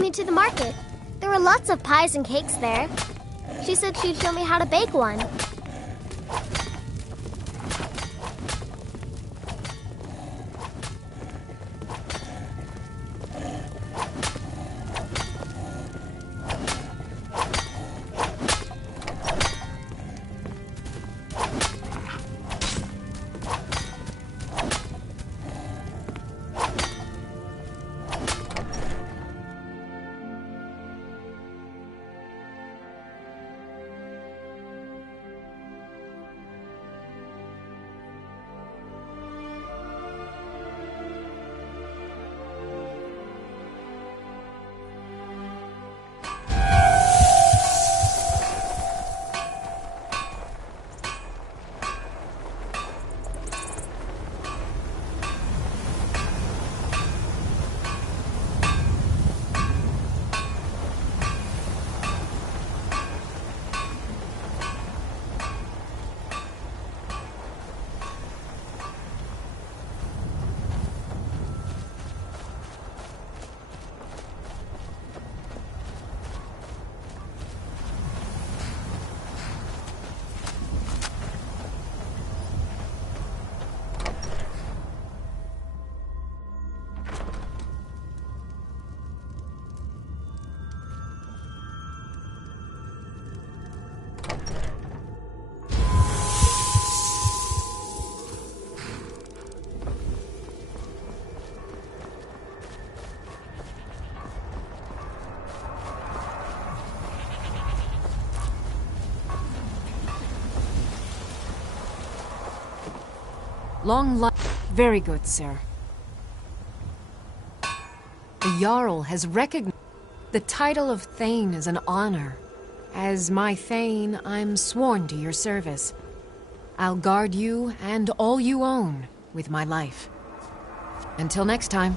me to the market. There were lots of pies and cakes there. She said she'd show me how to bake one. Long life. Very good, sir. The Jarl has recognized the title of Thane is an honor. As my Thane, I'm sworn to your service. I'll guard you and all you own with my life. Until next time.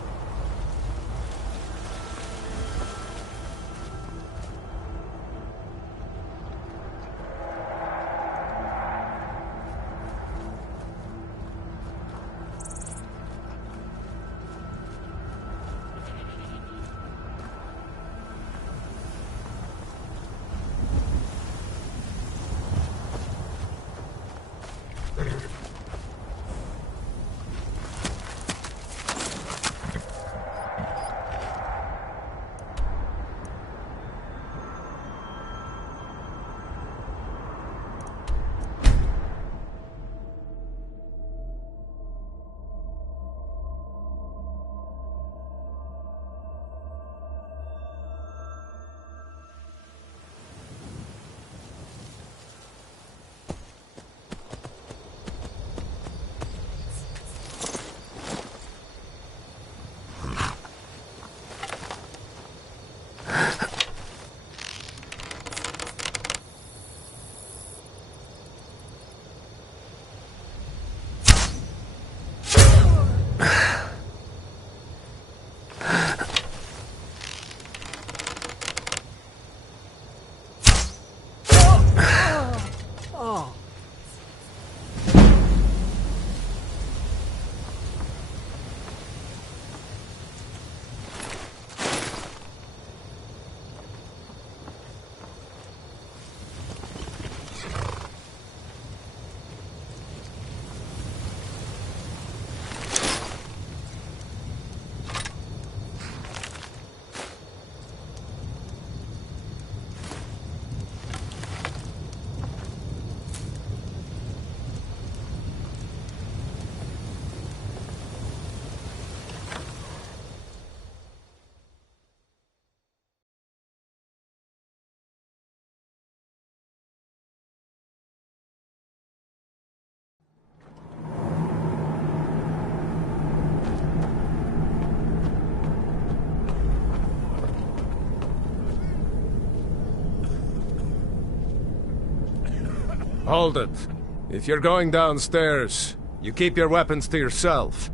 Hold it. If you're going downstairs, you keep your weapons to yourself,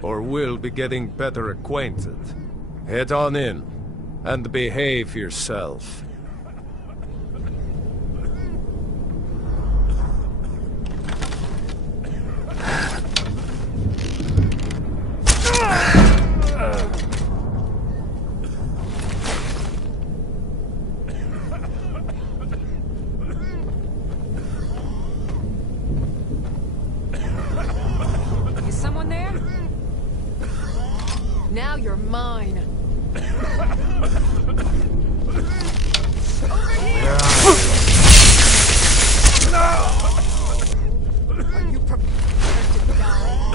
or we'll be getting better acquainted. Head on in, and behave yourself. Now you're mine. Are you prepared to die?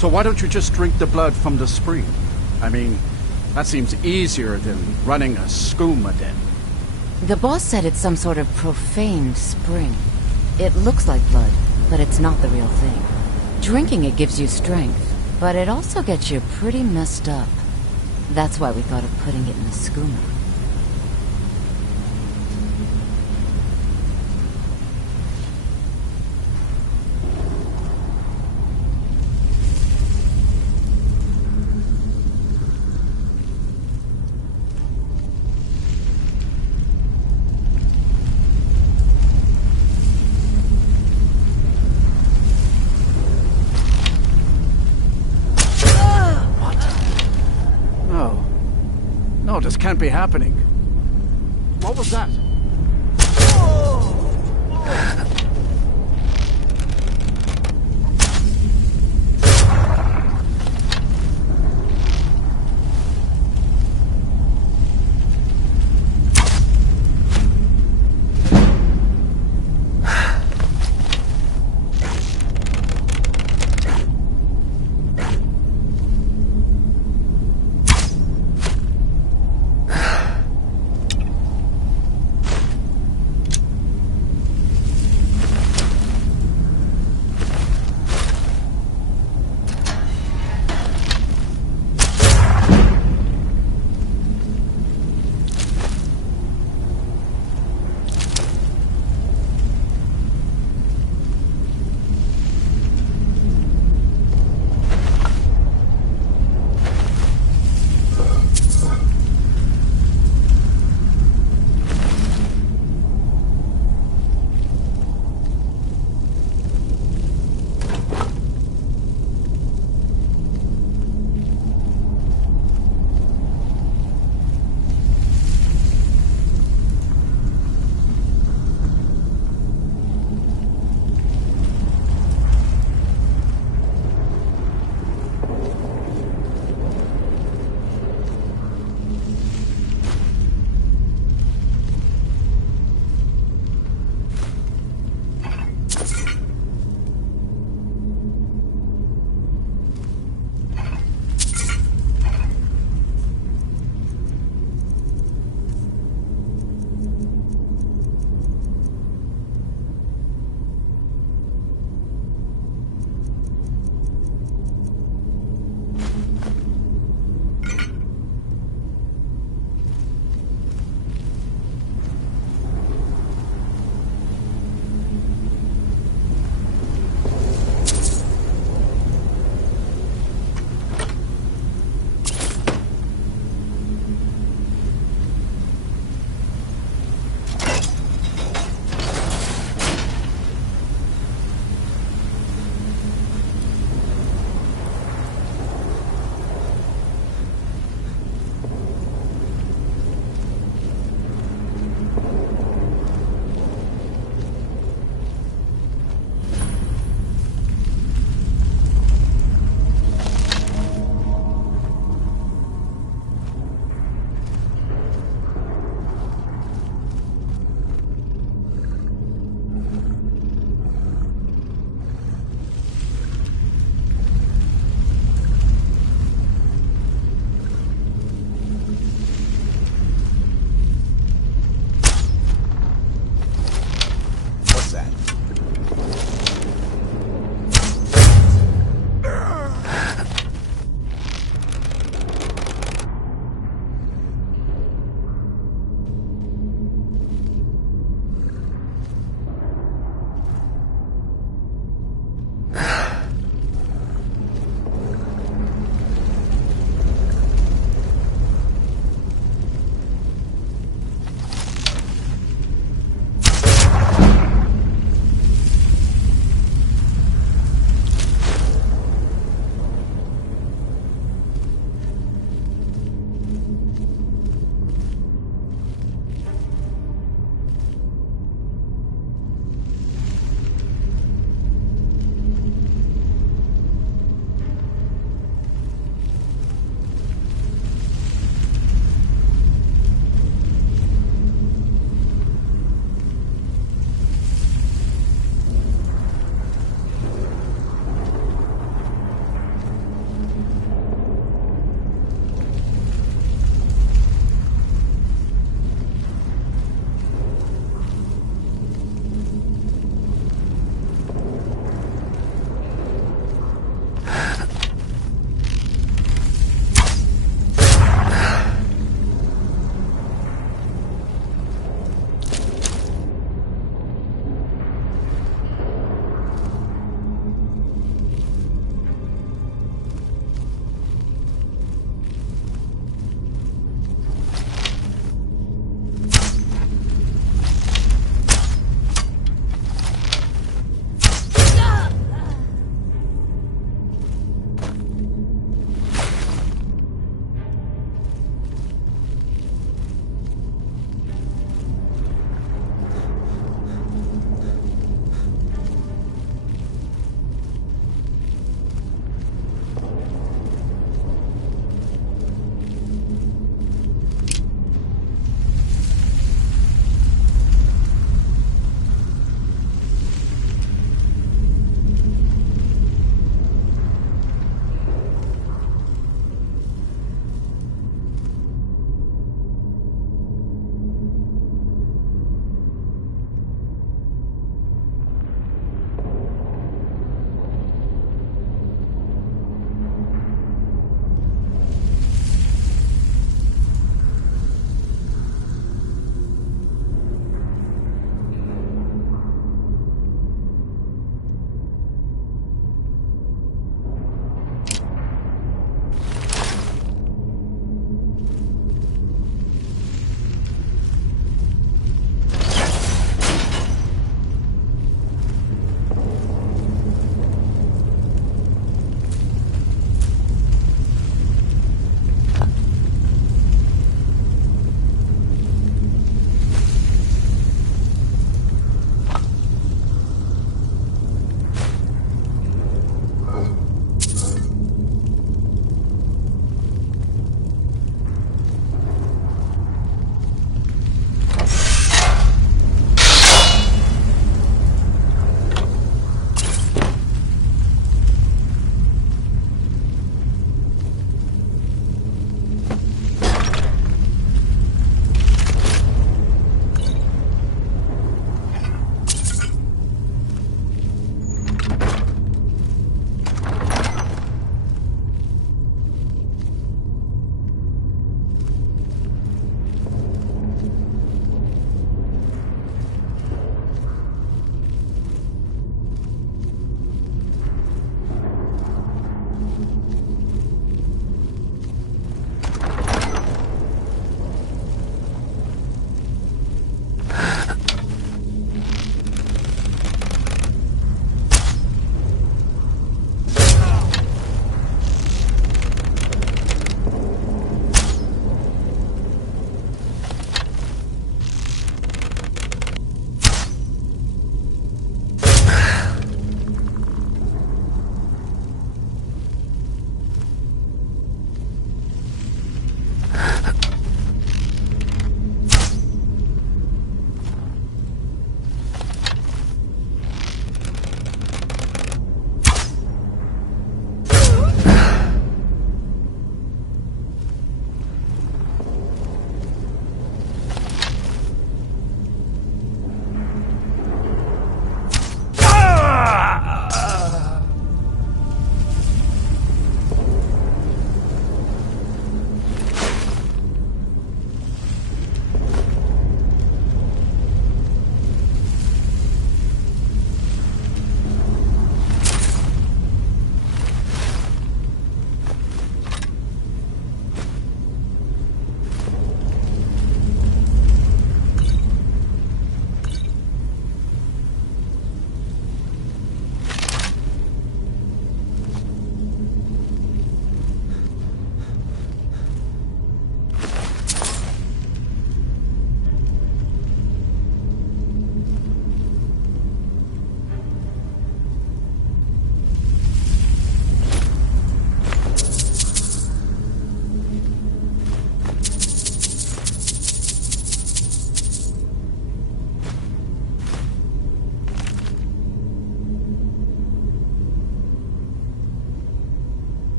So why don't you just drink the blood from the spring? I mean, that seems easier than running a skooma den. The boss said it's some sort of profaned spring. It looks like blood, but it's not the real thing. Drinking it gives you strength, but it also gets you pretty messed up. That's why we thought of putting it in a skooma. No, this can't be happening. What was that?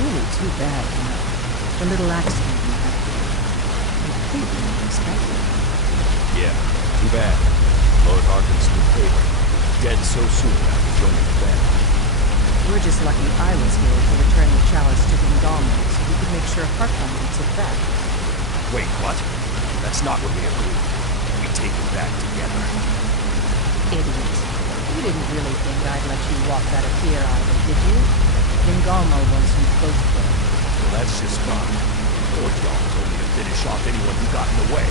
really too bad, you know. The little accident we had. Completely unexpected. Yeah, too bad. Lord Harkin's new favorite. Dead so soon after joining the band. We're just lucky I was here to return the chalice to Gungalmo so we could make sure Harkon gets it back. Wait, what? That's not what we agreed. We take it back together. Idiot. You didn't really think I'd let you walk out of here either, did you? Gungalmo wants you both dead. Well, that's just fine. Lord Jarl told me to finish off anyone who got in the way.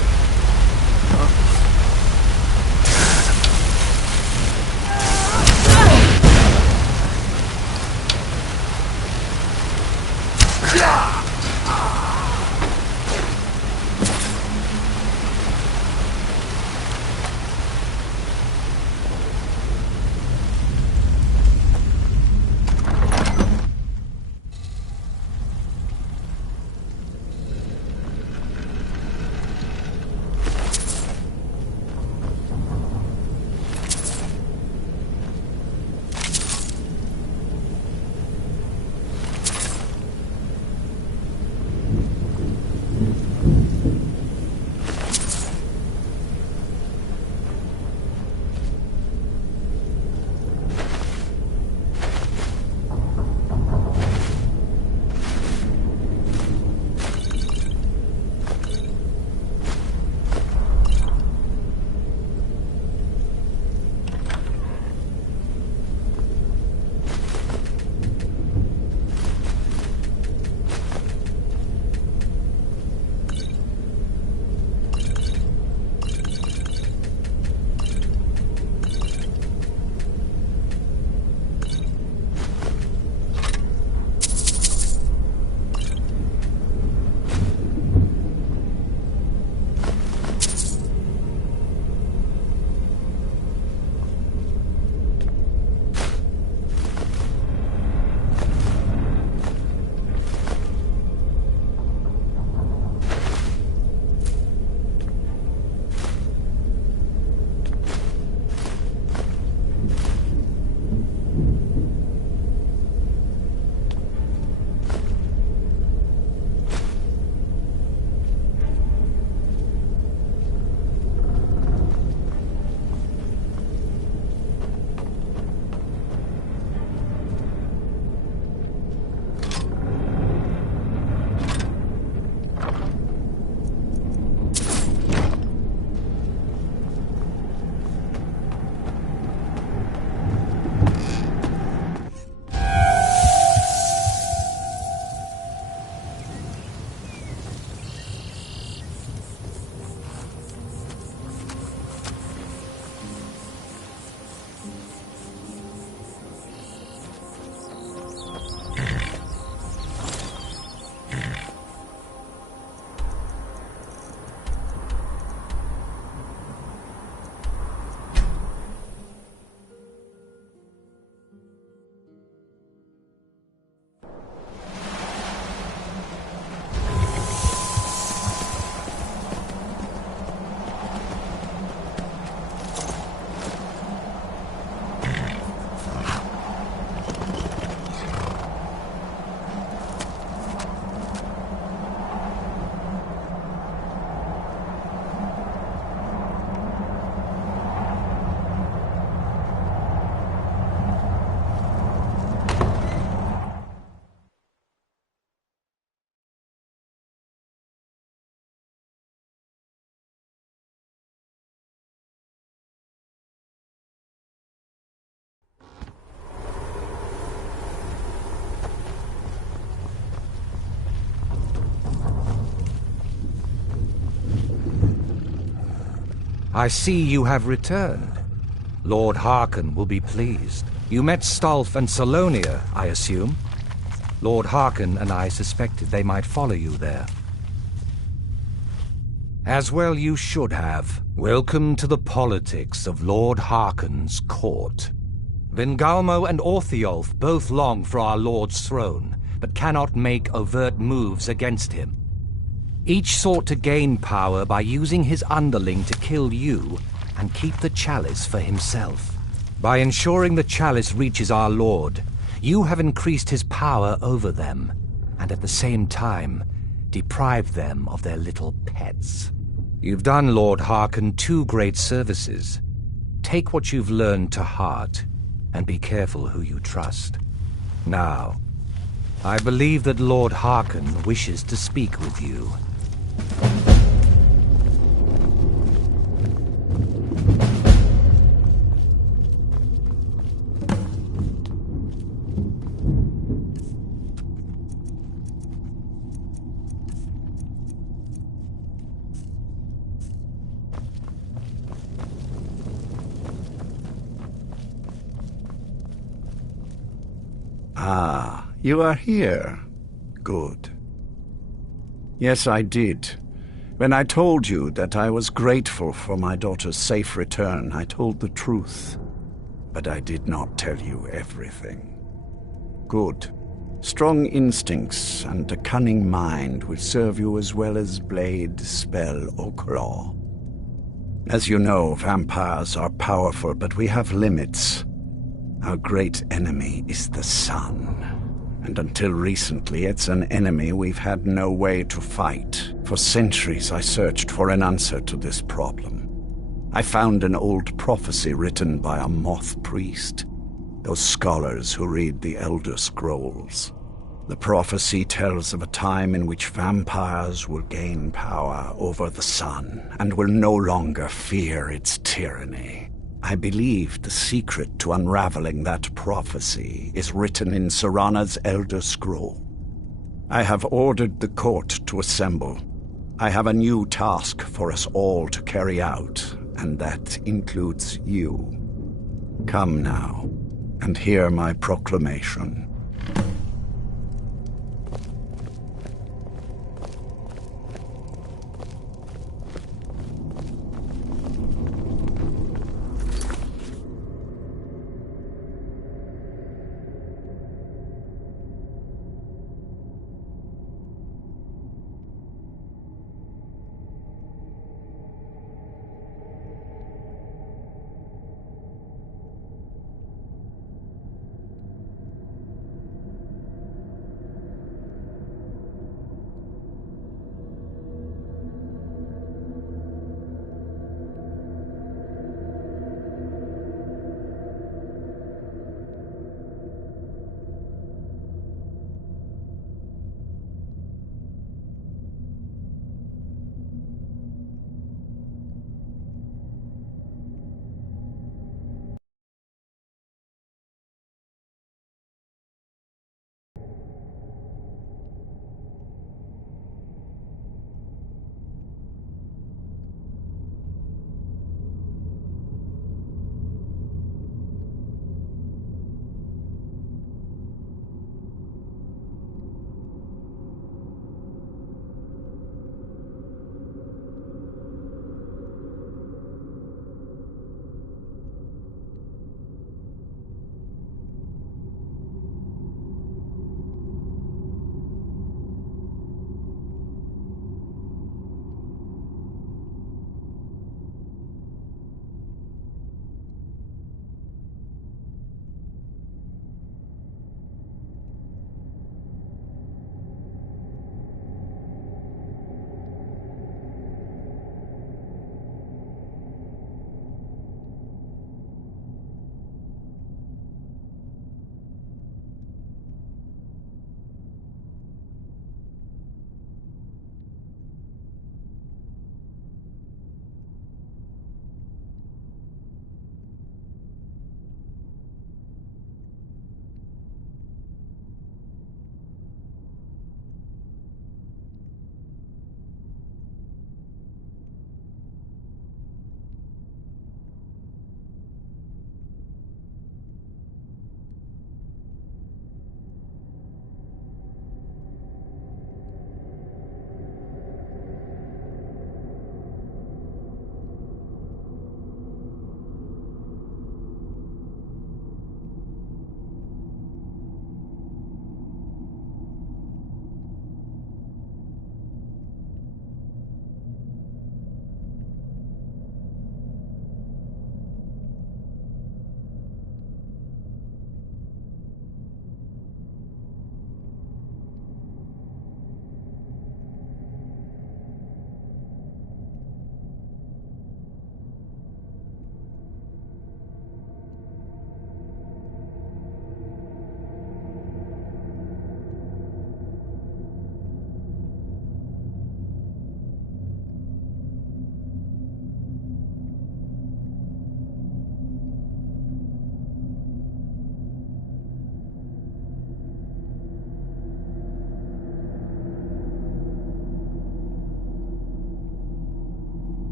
I see you have returned. Lord Harkon will be pleased. You met Stolf and Salonia, I assume? Lord Harkon and I suspected they might follow you there. As well you should have. Welcome to the politics of Lord Harkon's court. Vingalmo and Orthiolf both long for our Lord's throne, but cannot make overt moves against him. Each sought to gain power by using his underling to kill you and keep the chalice for himself. By ensuring the chalice reaches our Lord, you have increased his power over them. and at the same time deprive them of their little pets. You've done Lord Harkon 2 great services. Take what you've learned to heart, and be careful who you trust. Now, I believe that Lord Harkon wishes to speak with you. Ah, you are here. Good. Yes, I did. When I told you that I was grateful for my daughter's safe return, I told the truth. But I did not tell you everything. Good. Strong instincts and a cunning mind will serve you as well as blade, spell, or claw. As you know, vampires are powerful, but we have limits. Our great enemy is the sun. And until recently, it's an enemy we've had no way to fight. For centuries, I searched for an answer to this problem. I found an old prophecy written by a moth priest, those scholars who read the Elder Scrolls. The prophecy tells of a time in which vampires will gain power over the sun and will no longer fear its tyranny. I believe the secret to unraveling that prophecy is written in Serana's Elder Scroll. I have ordered the court to assemble. I have a new task for us all to carry out, and that includes you. Come now, and hear my proclamation.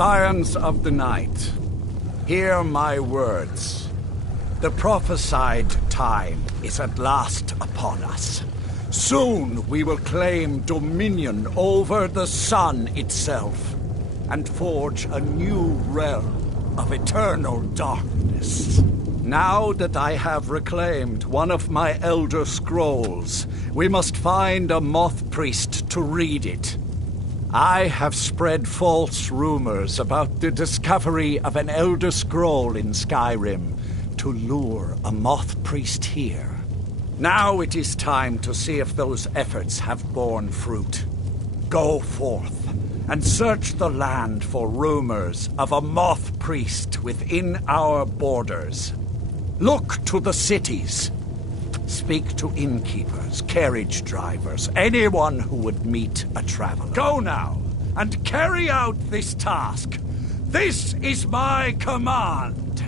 Scions of the Night, hear my words. The prophesied time is at last upon us. Soon we will claim dominion over the sun itself, and forge a new realm of eternal darkness. Now that I have reclaimed one of my Elder Scrolls, we must find a Moth Priest to read it. I have spread false rumors about the discovery of an Elder Scroll in Skyrim to lure a Moth Priest here. Now it is time to see if those efforts have borne fruit. Go forth and search the land for rumors of a Moth Priest within our borders. Look to the cities. Speak to innkeepers, carriage drivers, anyone who would meet a traveler. Go now and carry out this task. This is my command.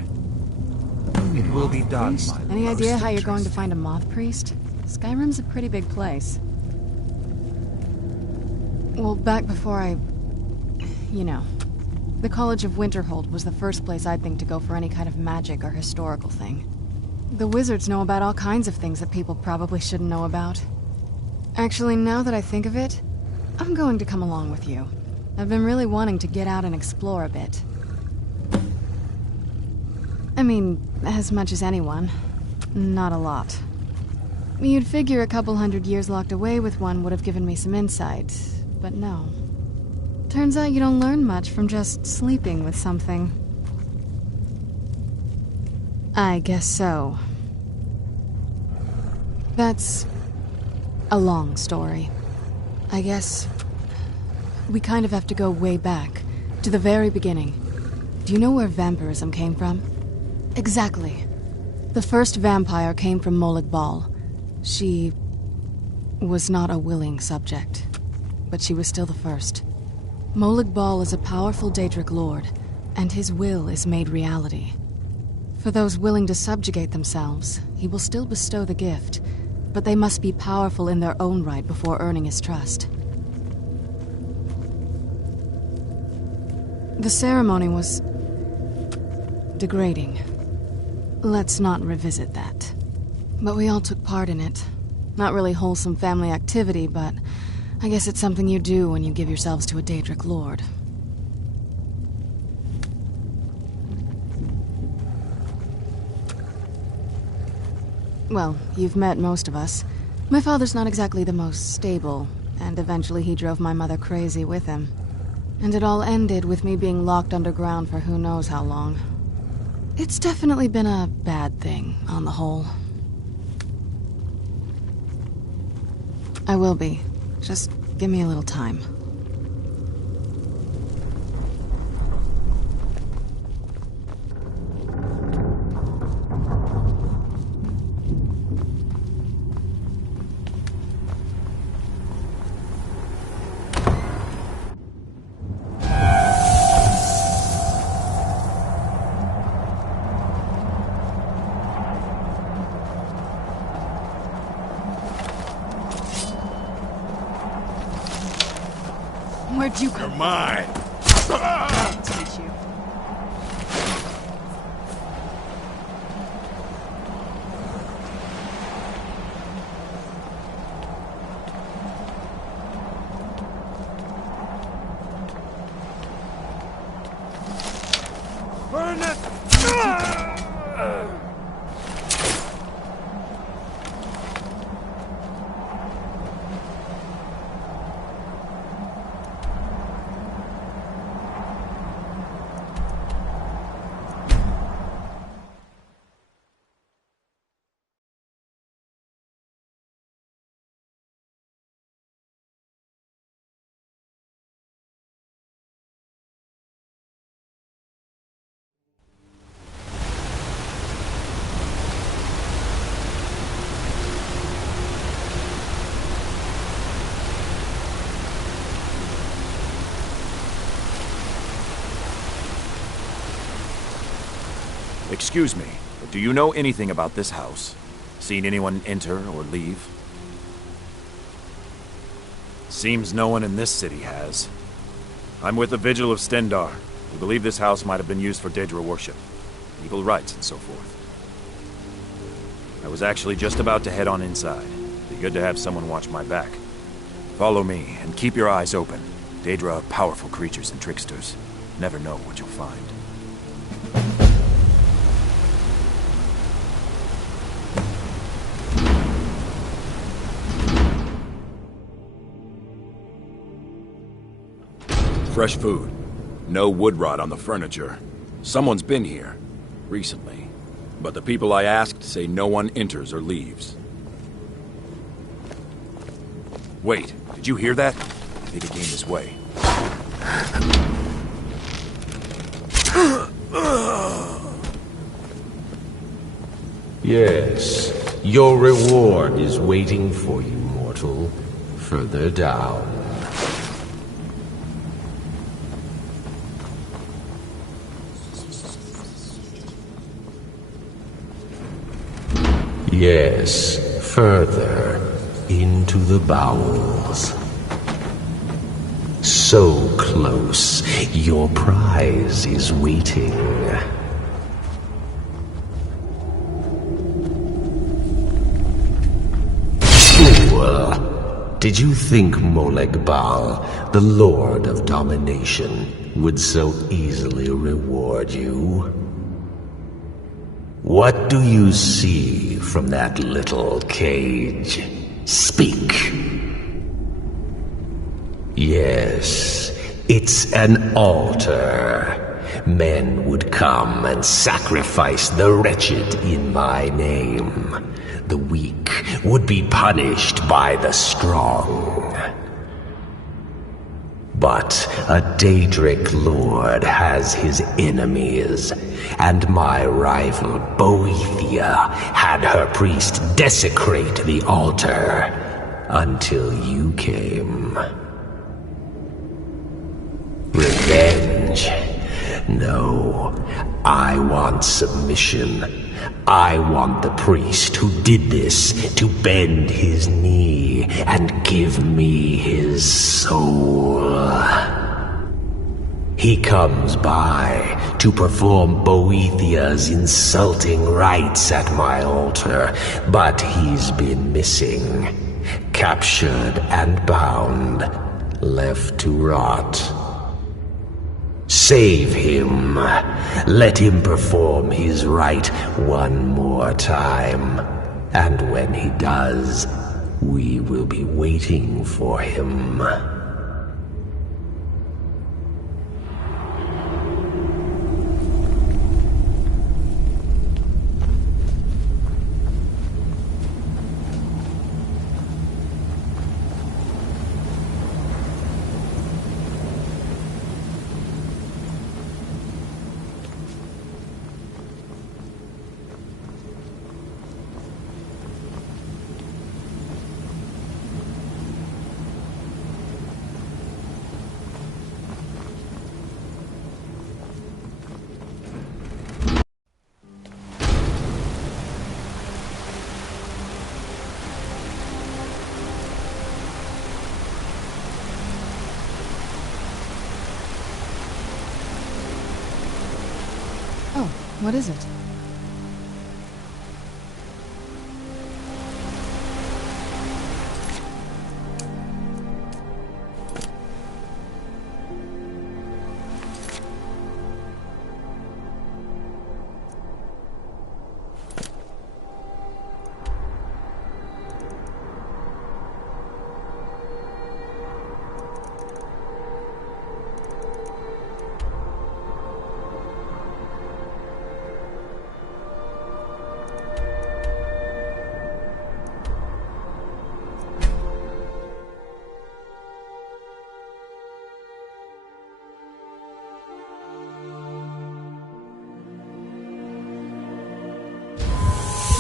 It will be done. Any idea how you're going to find a Moth Priest? Skyrim's a pretty big place. Well, back before the College of Winterhold was the first place I'd think to go for any kind of magic or historical thing. The wizards know about all kinds of things that people probably shouldn't know about. Actually, now that I think of it, I'm going to come along with you. I've been really wanting to get out and explore a bit. I mean, as much as anyone. Not a lot. You'd figure a couple 100 years locked away with one would have given me some insight, but no. Turns out you don't learn much from just sleeping with something. I guess so. That's a long story. I guess we kind of have to go way back, to the very beginning. Do you know where vampirism came from? Exactly. The first vampire came from Molag Bal. She was not a willing subject, but she was still the first. Molag Bal is a powerful Daedric lord, and his will is made reality. For those willing to subjugate themselves, he will still bestow the gift, but they must be powerful in their own right before earning his trust. The ceremony was degrading. Let's not revisit that. But we all took part in it. Not really wholesome family activity, but I guess it's something you do when you give yourselves to a Daedric lord. Well, you've met most of us. My father's not exactly the most stable, and eventually he drove my mother crazy with him. And it all ended with me being locked underground for who knows how long. It's definitely been a bad thing, on the whole. I will be. Just give me a little time. Where'd you come? You're mine! I'll teach you. Burn it! Excuse me, but do you know anything about this house? Seen anyone enter or leave? Seems no one in this city has. I'm with the Vigil of Stendar. We believe this house might have been used for Daedra worship, evil rites and so forth. I was actually just about to head on inside. Be good to have someone watch my back. Follow me, and keep your eyes open. Daedra are powerful creatures and tricksters. Never know what you'll find. Fresh food. No wood rot on the furniture. Someone's been here. Recently. But the people I asked say no one enters or leaves. Wait, did you hear that? I think it came this way. Yes, your reward is waiting for you, mortal. Further down. Yes, further into the bowels. So close, your prize is waiting. Did you think Molegbal, the Lord of Domination, would so easily reward you? What do you see from that little cage? Speak. Yes, it's an altar. Men would come and sacrifice the wretched in my name. The weak would be punished by the strong. But a Daedric lord has his enemies, and my rival Boethia had her priest desecrate the altar until you came. Revenge? No, I want submission. I want the priest who did this to bend his knee and give me his soul. He comes by to perform Boethia's insulting rites at my altar, but he's been missing, captured and bound, left to rot. Save him. Let him perform his rite one more time. And when he does, we will be waiting for him. What is it?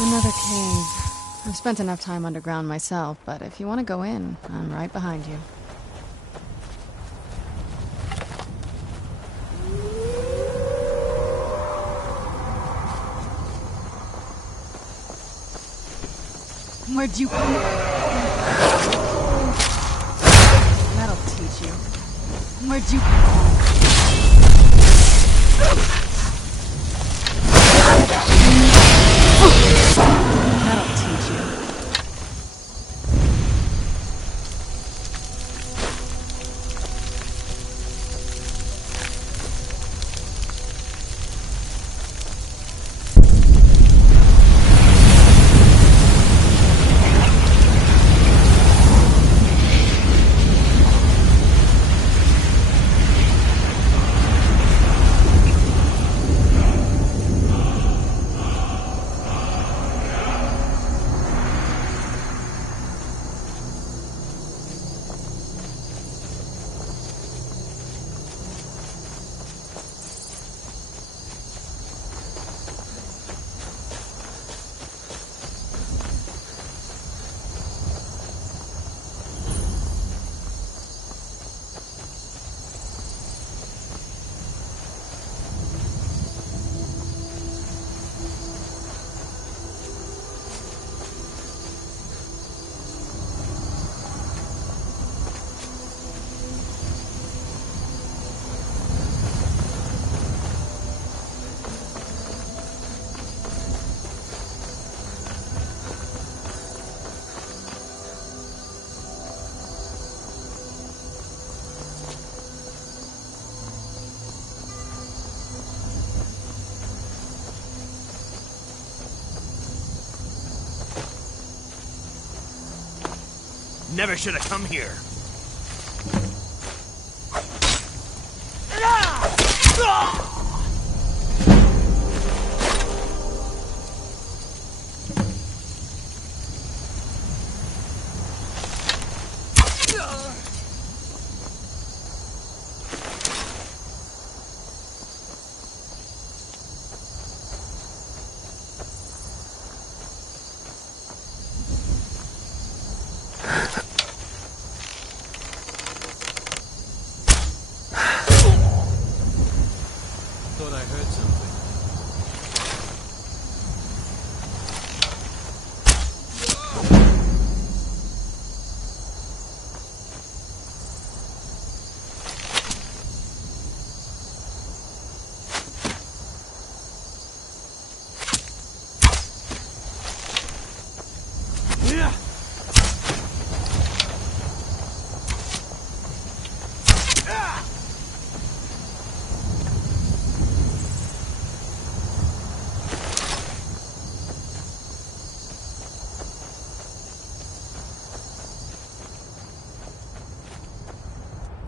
Another cave. I've spent enough time underground myself, but if you want to go in, I'm right behind you. Where'd you come? That'll teach you. Where'd you come from? That'll teach you. Never should have come here. Thought I heard something.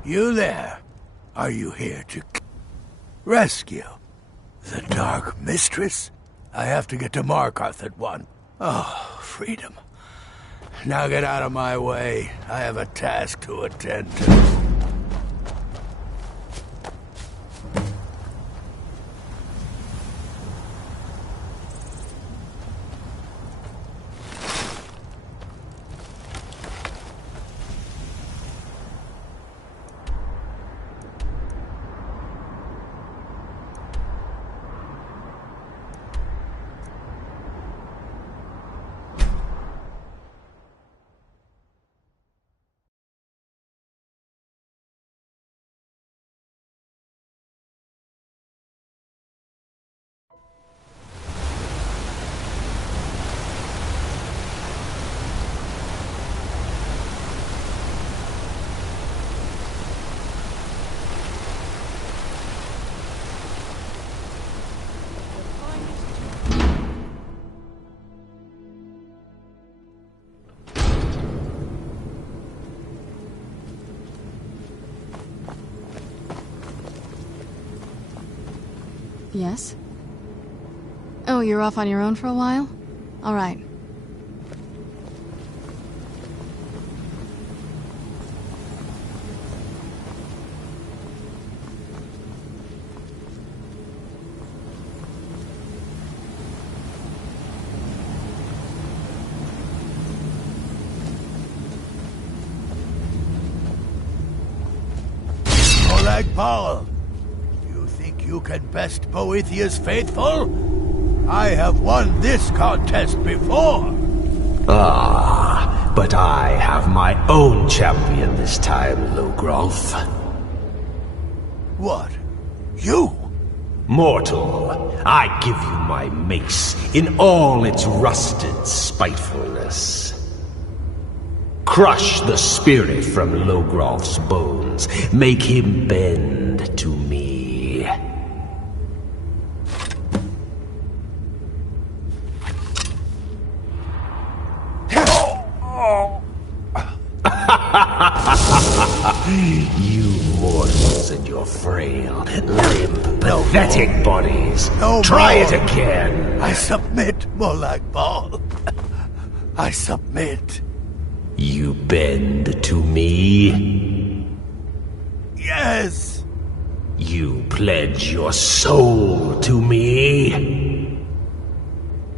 You there? Are you here to rescue the Dark Mistress? I have to get to Markarth at 1. Oh, freedom. Now get out of my way. I have a task to attend to. Yes? Oh, you're off on your own for a while? All right. Oleg Powell, you think you can best Boethiah's faithful? I have won this contest before. Ah, but I have my own champion this time, Logrolf. What? You? Mortal, I give you my mace in all its rusted spitefulness. Crush the spirit from Logrolf's bones. Make him bend to me. You mortals and your frail, limp, pathetic bodies. No Try more. it again. I submit, Molag Bal. I submit. You bend to me. Yes. You pledge your soul to me.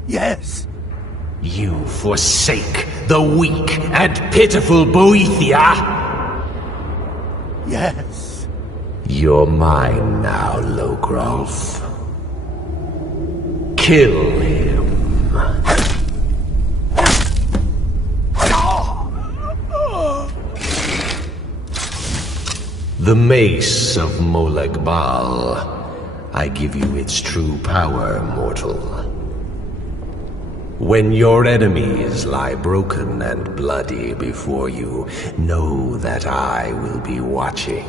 Yes. You forsake the weak and pitiful Boethia. Yes. You're mine now, Logrolf. Kill him. The mace of Molag Bal. I give you its true power, mortal. When your enemies lie broken and bloody before you, know that I will be watching.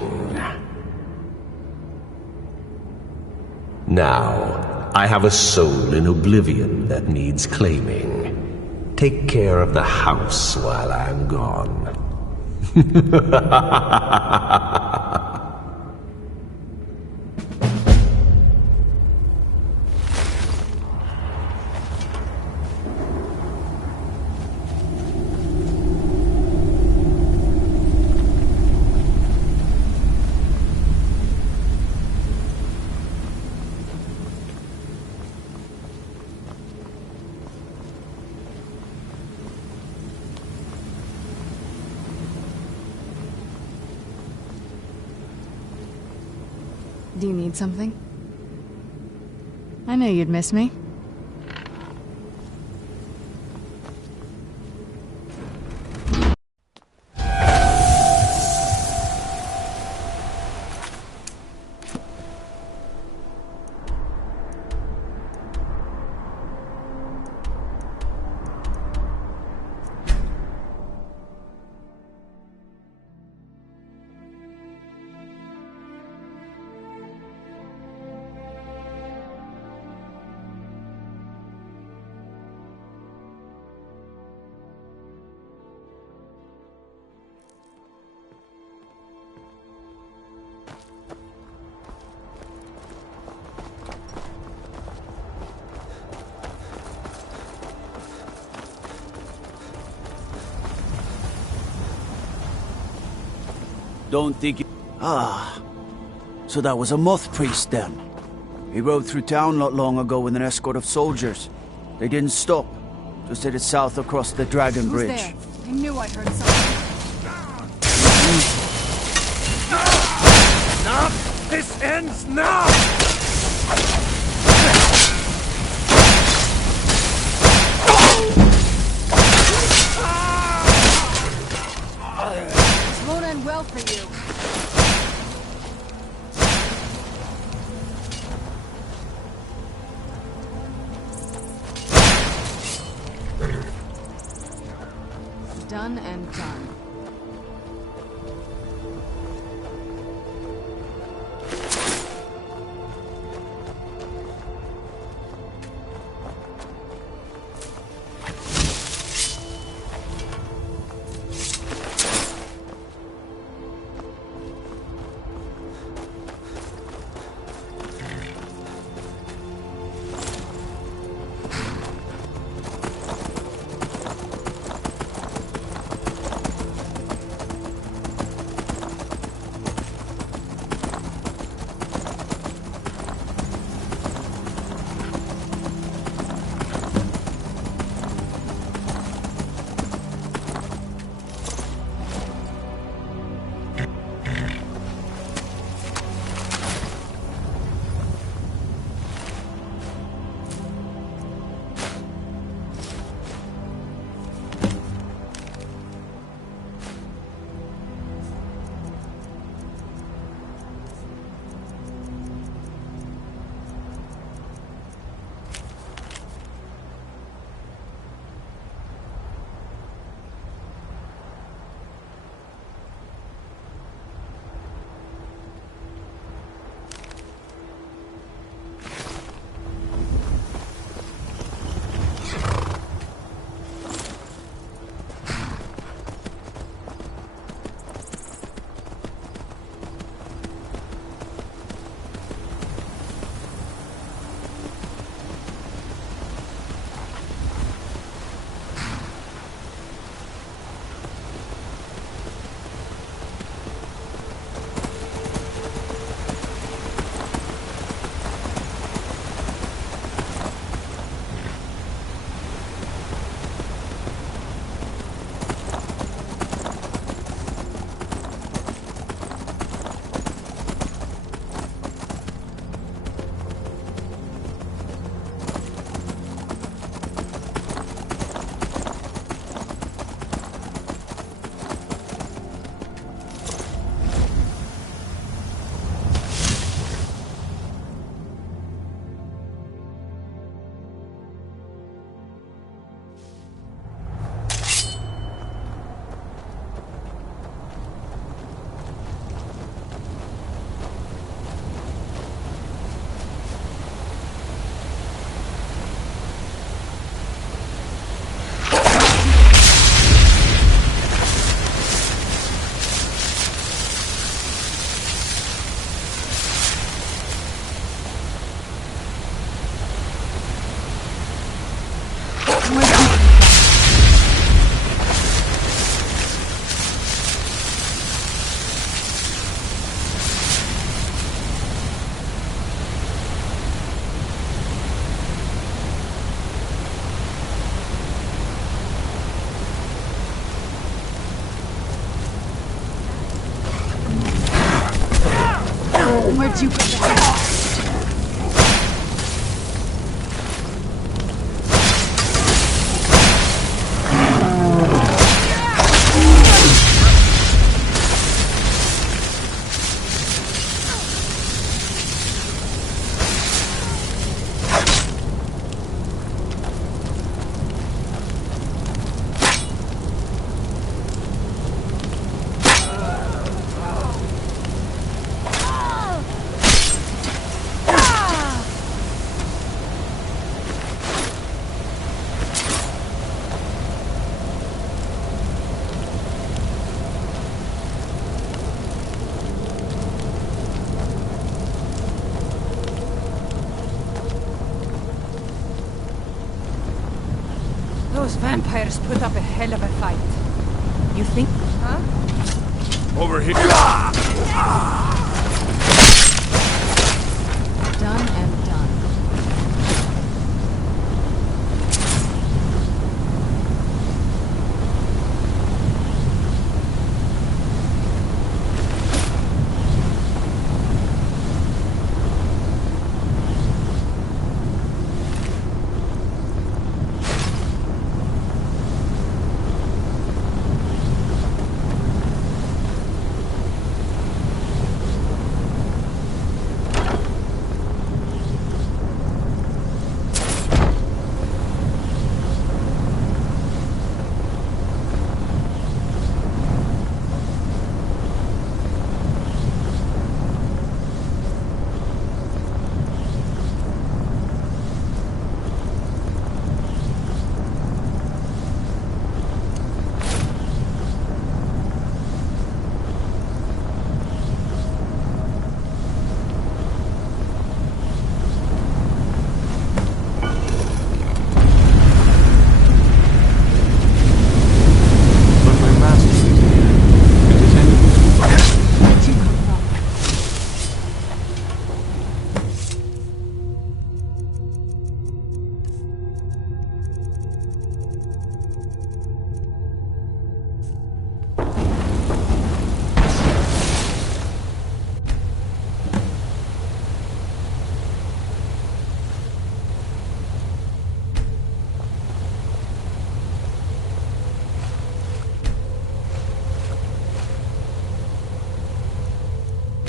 Now, I have a soul in oblivion that needs claiming. Take care of the house while I'm gone. Do you need something? I knew you'd miss me. Don't think it... Ah, so that was a moth priest then. He rode through town not long ago with an escort of soldiers. They didn't stop, just headed south across the Dragon Bridge. Who's there? I knew I heard something. Enough! This ends now! This won't end well for you. Done and done. Where'd you get that? Those vampires put up a hell of a fight. You think... Huh? Over here. Done and done.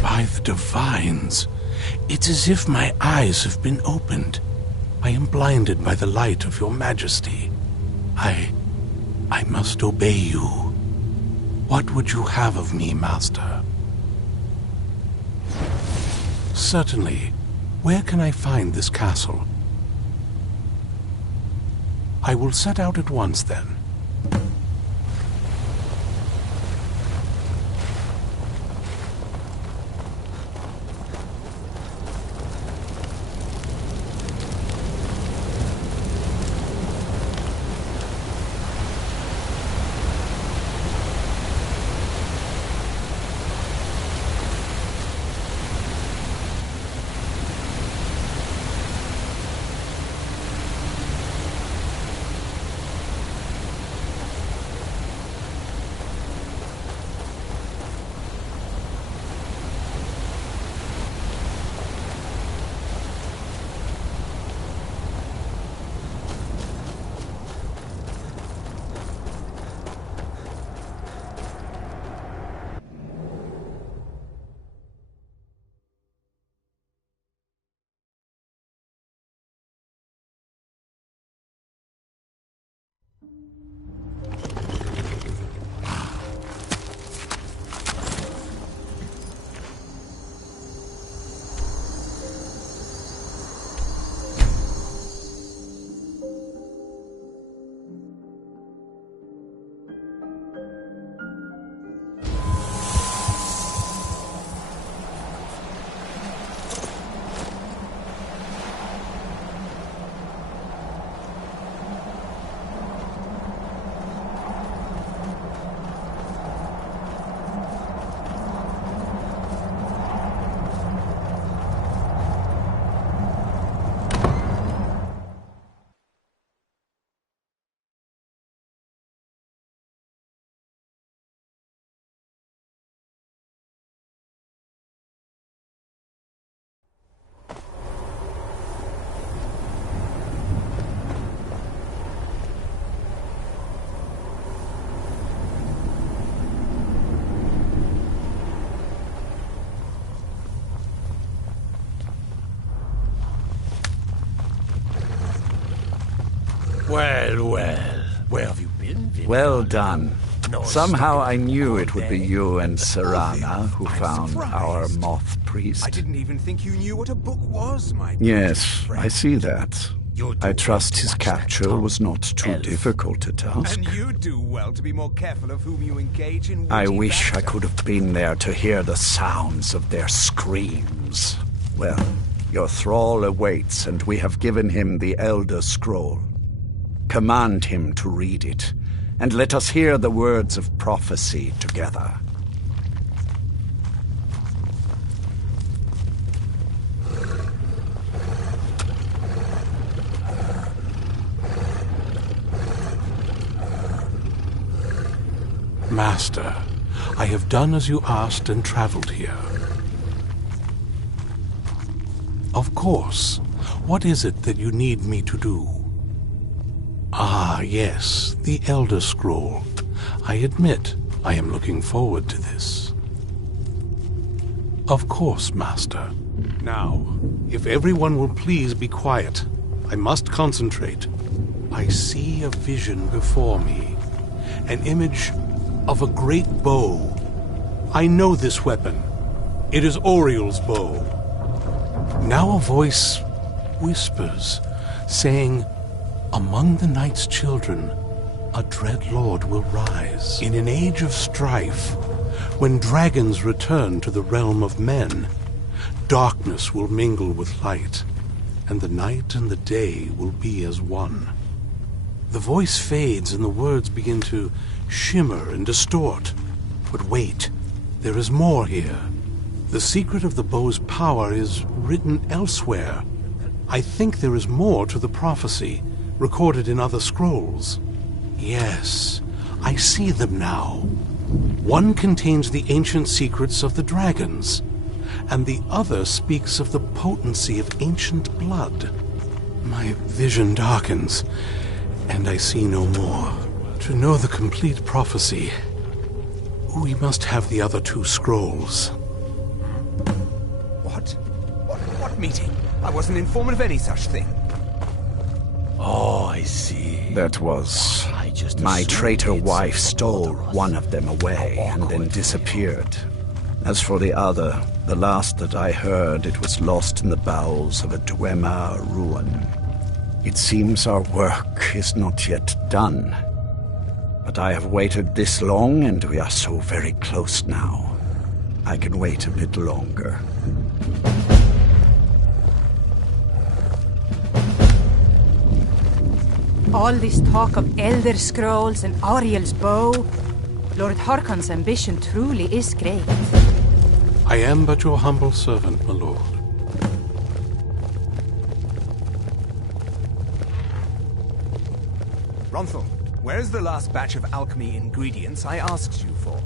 By the divines, it's as if my eyes have been opened. I am blinded by the light of your majesty. I must obey you. What would you have of me, master? Certainly. Where can I find this castle? I will set out at once, then. Well, well. Where have you been? Well done. No, Somehow I knew it would be you and Serana who found our moth priest. I didn't even think you knew what a book was, my Yes, I see that. I trust his capture was not too difficult a task. And you do well to be more careful of whom you engage in. I wish I could have been there to hear the sounds of their screams. Well, your thrall awaits, and we have given him the Elder Scroll. Command him to read it, and let us hear the words of prophecy together. Master, I have done as you asked and traveled here. Of course. What is it that you need me to do? Ah, yes, the Elder Scroll. I admit, I am looking forward to this. Of course, Master. Now, if everyone will please be quiet, I must concentrate. I see a vision before me. An image of a great bow. I know this weapon. It is Oriel's bow. Now a voice whispers, saying, "Among the night's children, a dread lord will rise. In an age of strife, when dragons return to the realm of men, darkness will mingle with light, and the night and the day will be as one." The voice fades and the words begin to shimmer and distort. But wait, there is more here. The secret of the bow's power is written elsewhere. I think there is more to the prophecy, recorded in other scrolls. Yes, I see them now. One contains the ancient secrets of the dragons, and the other speaks of the potency of ancient blood. My vision darkens, and I see no more. To know the complete prophecy, we must have the other two scrolls. What meeting? I wasn't informed of any such thing. Oh, I see. That was... my traitor wife stole one of them away and then disappeared. As for the other, the last that I heard, it was lost in the bowels of a Dwemer ruin. It seems our work is not yet done. But I have waited this long, and we are so very close now. I can wait a bit longer. All this talk of Elder Scrolls and Ariel's bow. Lord Harkon's ambition truly is great. I am but your humble servant, my lord. Ronthal, where's the last batch of alchemy ingredients I asked you for?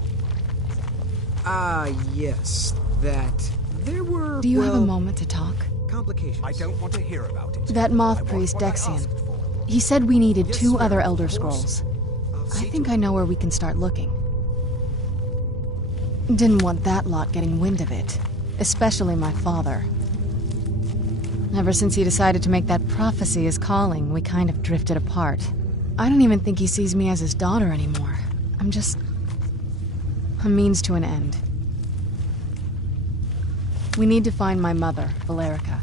Ah, yes. That. There were... Do you have a moment to talk? Complications. I don't want to hear about it. That moth priest, Dexian. He said we needed two other Elder Scrolls. I think I know where we can start looking. Didn't want that lot getting wind of it. Especially my father. Ever since he decided to make that prophecy his calling, we kind of drifted apart. I don't even think he sees me as his daughter anymore. I'm just... a means to an end. We need to find my mother, Valerica.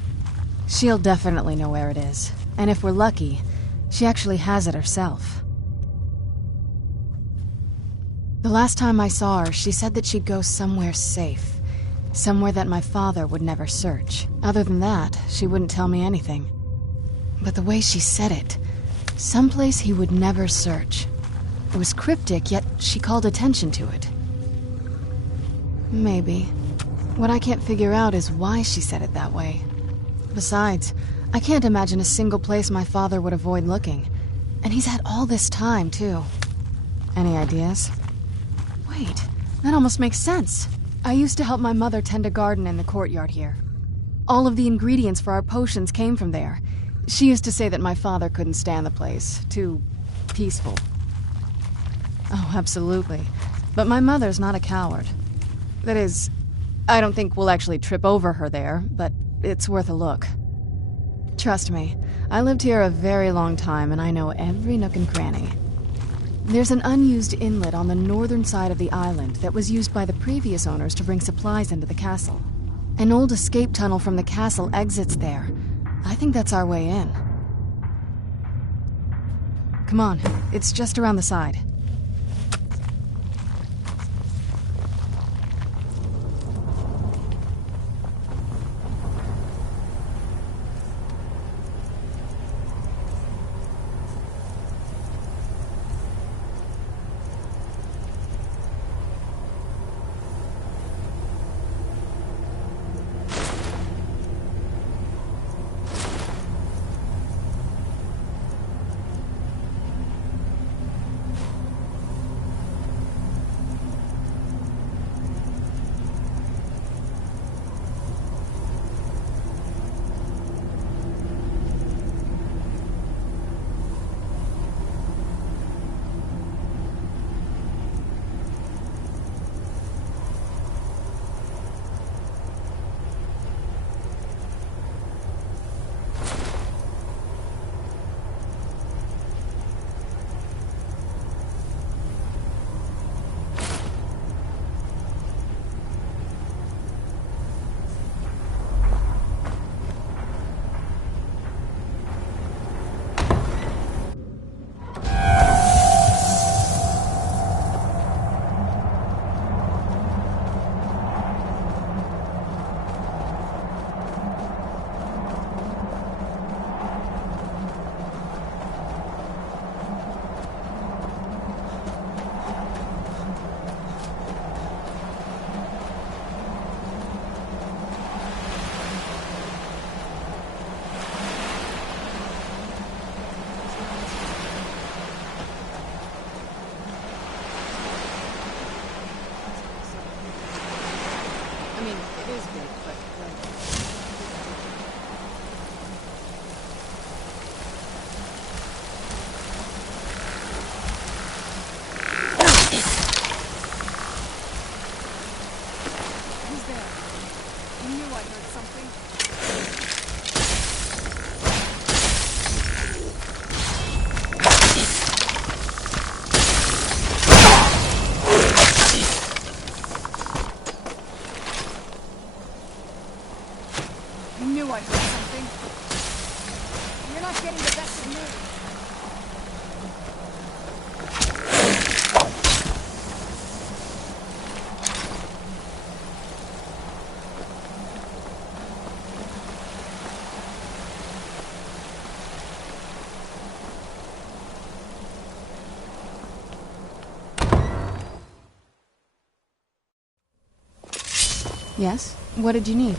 She'll definitely know where it is. And if we're lucky, she actually has it herself. The last time I saw her, she said that she'd go somewhere safe. Somewhere that my father would never search. Other than that, she wouldn't tell me anything. But the way she said it, someplace he would never search. It was cryptic, yet she called attention to it. Maybe. What I can't figure out is why she said it that way. Besides, I can't imagine a single place my father would avoid looking. And he's had all this time, too. Any ideas? Wait, that almost makes sense. I used to help my mother tend a garden in the courtyard here. All of the ingredients for our potions came from there. She used to say that my father couldn't stand the place. Too peaceful. Oh, absolutely. But my mother's not a coward. That is, I don't think we'll actually trip over her there, but it's worth a look. Trust me, I lived here a very long time, and I know every nook and cranny. There's an unused inlet on the northern side of the island that was used by the previous owners to bring supplies into the castle. An old escape tunnel from the castle exits there. I think that's our way in. Come on, it's just around the side. Yes? What did you need?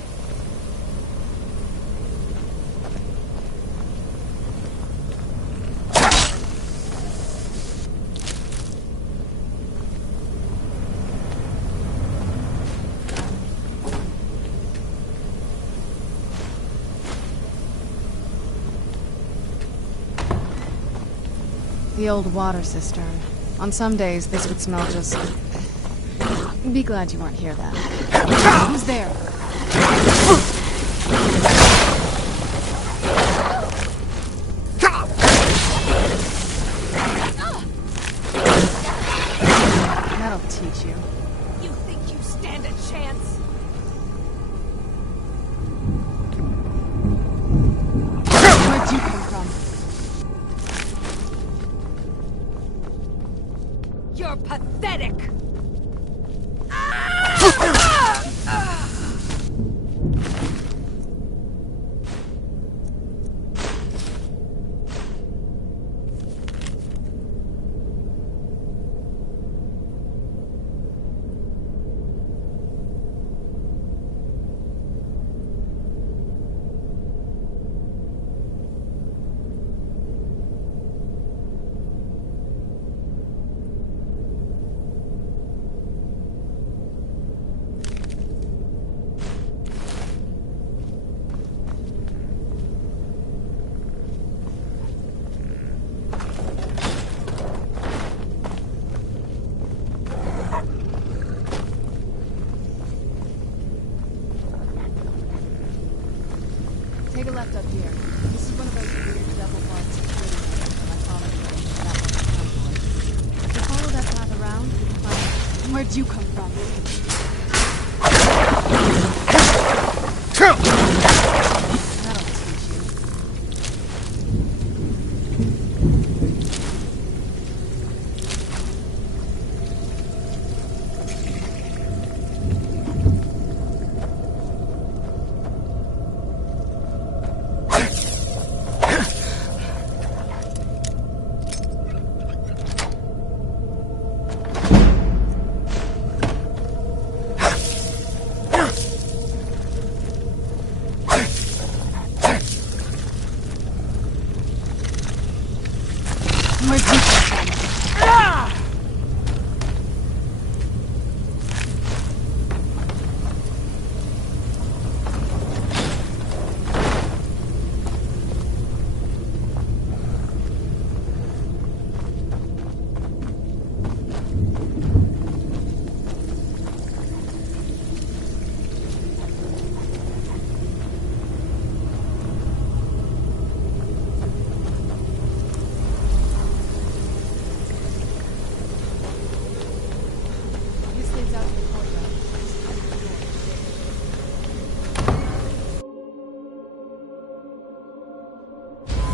The old water cistern. On some days, this would smell just... Be glad you weren't here then. Who's there? That'll teach you. You think you stand a chance? Where'd you come from? You're pathetic! Where'd you come from?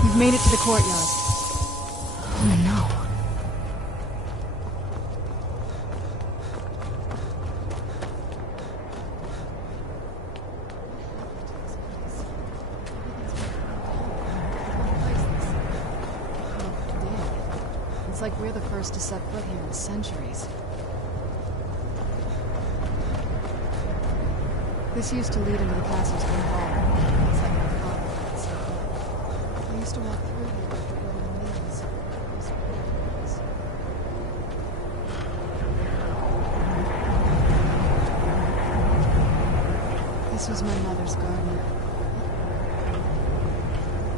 We've made it to the courtyard. Oh no. It's like we're the first to set foot here in centuries. This used to lead into the castle's main hall. It's like my father had set up. I used to walk through here after going to meals. This was my mother's garden.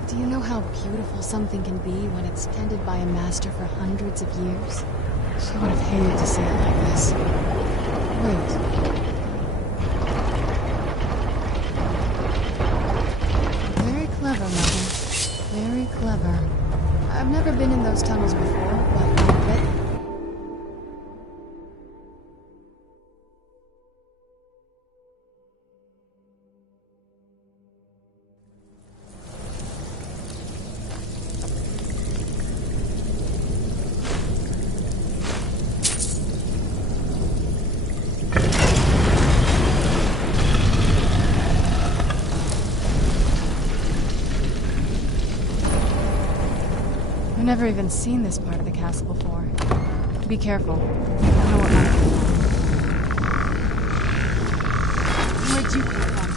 Do you know how beautiful something can be when it's tended by a master for hundreds of years? She would have hated to see it like this. Wait. Very clever, Mother. Very clever. I've never been in those tunnels before, but I bet... I've never even seen this part of the castle before. Be careful. I don't know what might be wrong. Where'd you come from?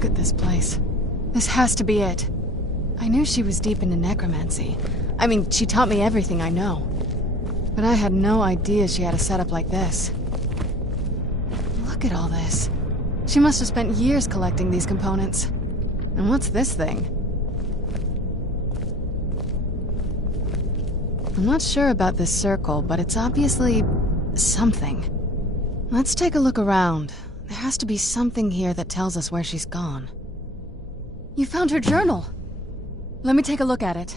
Look at this place. This has to be it. I knew she was deep into necromancy. I mean, she taught me everything I know. But I had no idea she had a setup like this. Look at all this. She must have spent years collecting these components. And what's this thing? I'm not sure about this circle, but it's obviously something. Let's take a look around. There has to be something here that tells us where she's gone. You found her journal! Let me take a look at it.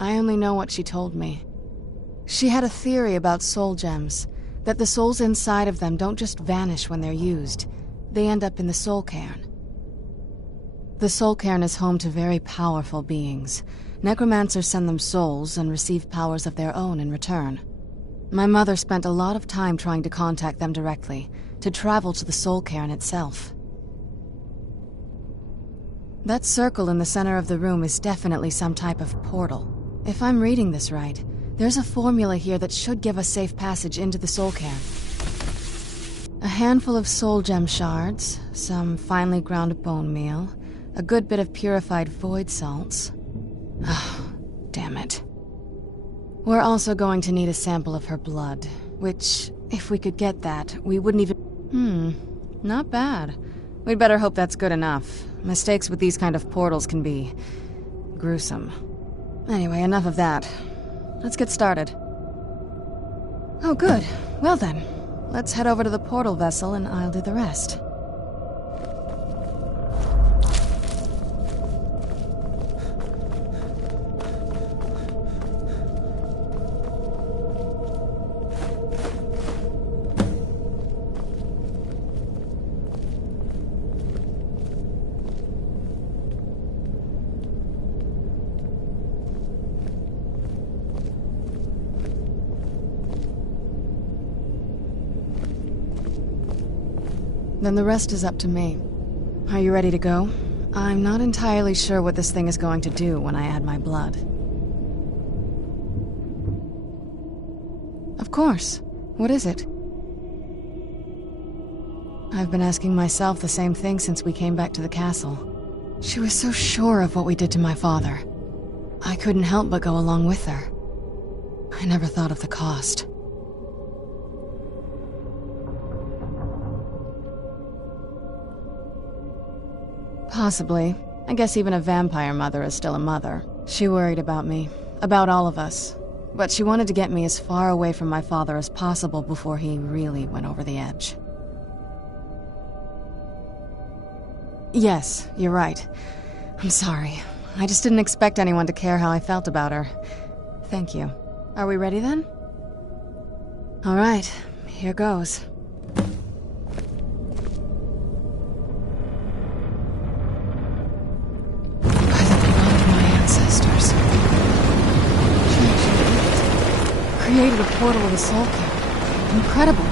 I only know what she told me. She had a theory about soul gems, that the souls inside of them don't just vanish when they're used. They end up in the soul cairn. The soul cairn is home to very powerful beings. Necromancers send them souls and receive powers of their own in return. My mother spent a lot of time trying to contact them directly, to travel to the soul cairn itself. That circle in the center of the room is definitely some type of portal. If I'm reading this right, there's a formula here that should give us safe passage into the soul cairn. A handful of soul gem shards, some finely ground bone meal, a good bit of purified void salts. Oh, damn it. We're also going to need a sample of her blood, which, if we could get that, we wouldn't even... Not bad. We'd better hope that's good enough. Mistakes with these kind of portals can be... gruesome. Anyway, enough of that. Let's get started. Oh, good. Well then, let's head over to the portal vessel and I'll do the rest. Then the rest is up to me. Are you ready to go? I'm not entirely sure what this thing is going to do when I add my blood. Of course. What is it? I've been asking myself the same thing since we came back to the castle. She was so sure of what we did to my father. I couldn't help but go along with her. I never thought of the cost. Possibly. I guess even a vampire mother is still a mother. She worried about me, about all of us. But she wanted to get me as far away from my father as possible before he really went over the edge. Yes, you're right. I'm sorry. I just didn't expect anyone to care how I felt about her. Thank you. Are we ready then? All right, here goes. Created a portal of the soul cairn. Incredible.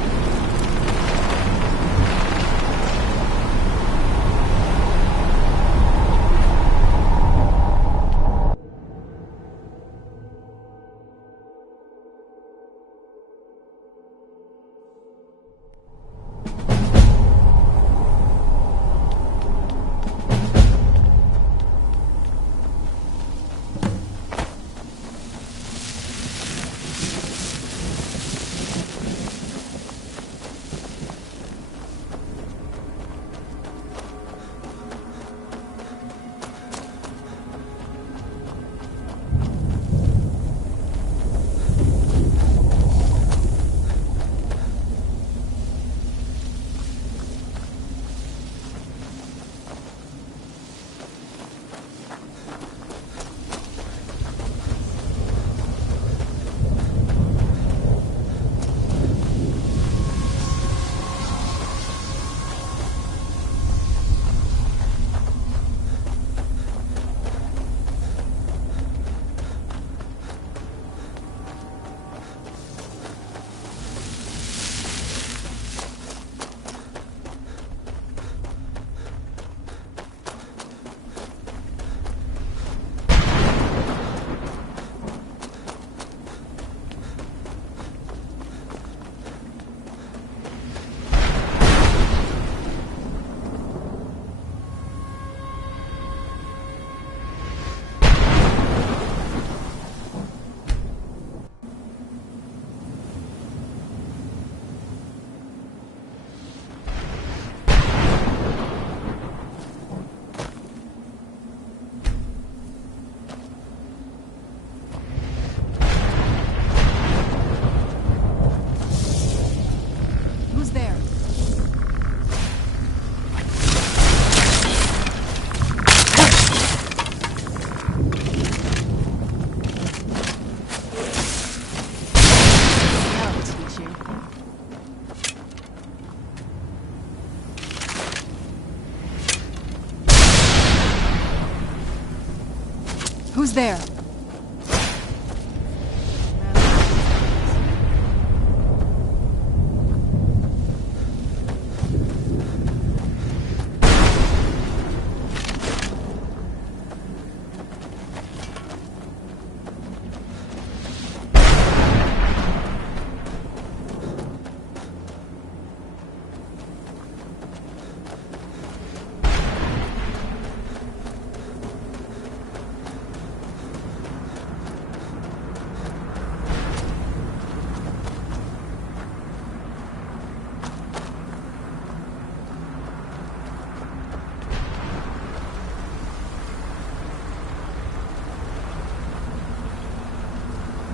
Who's there?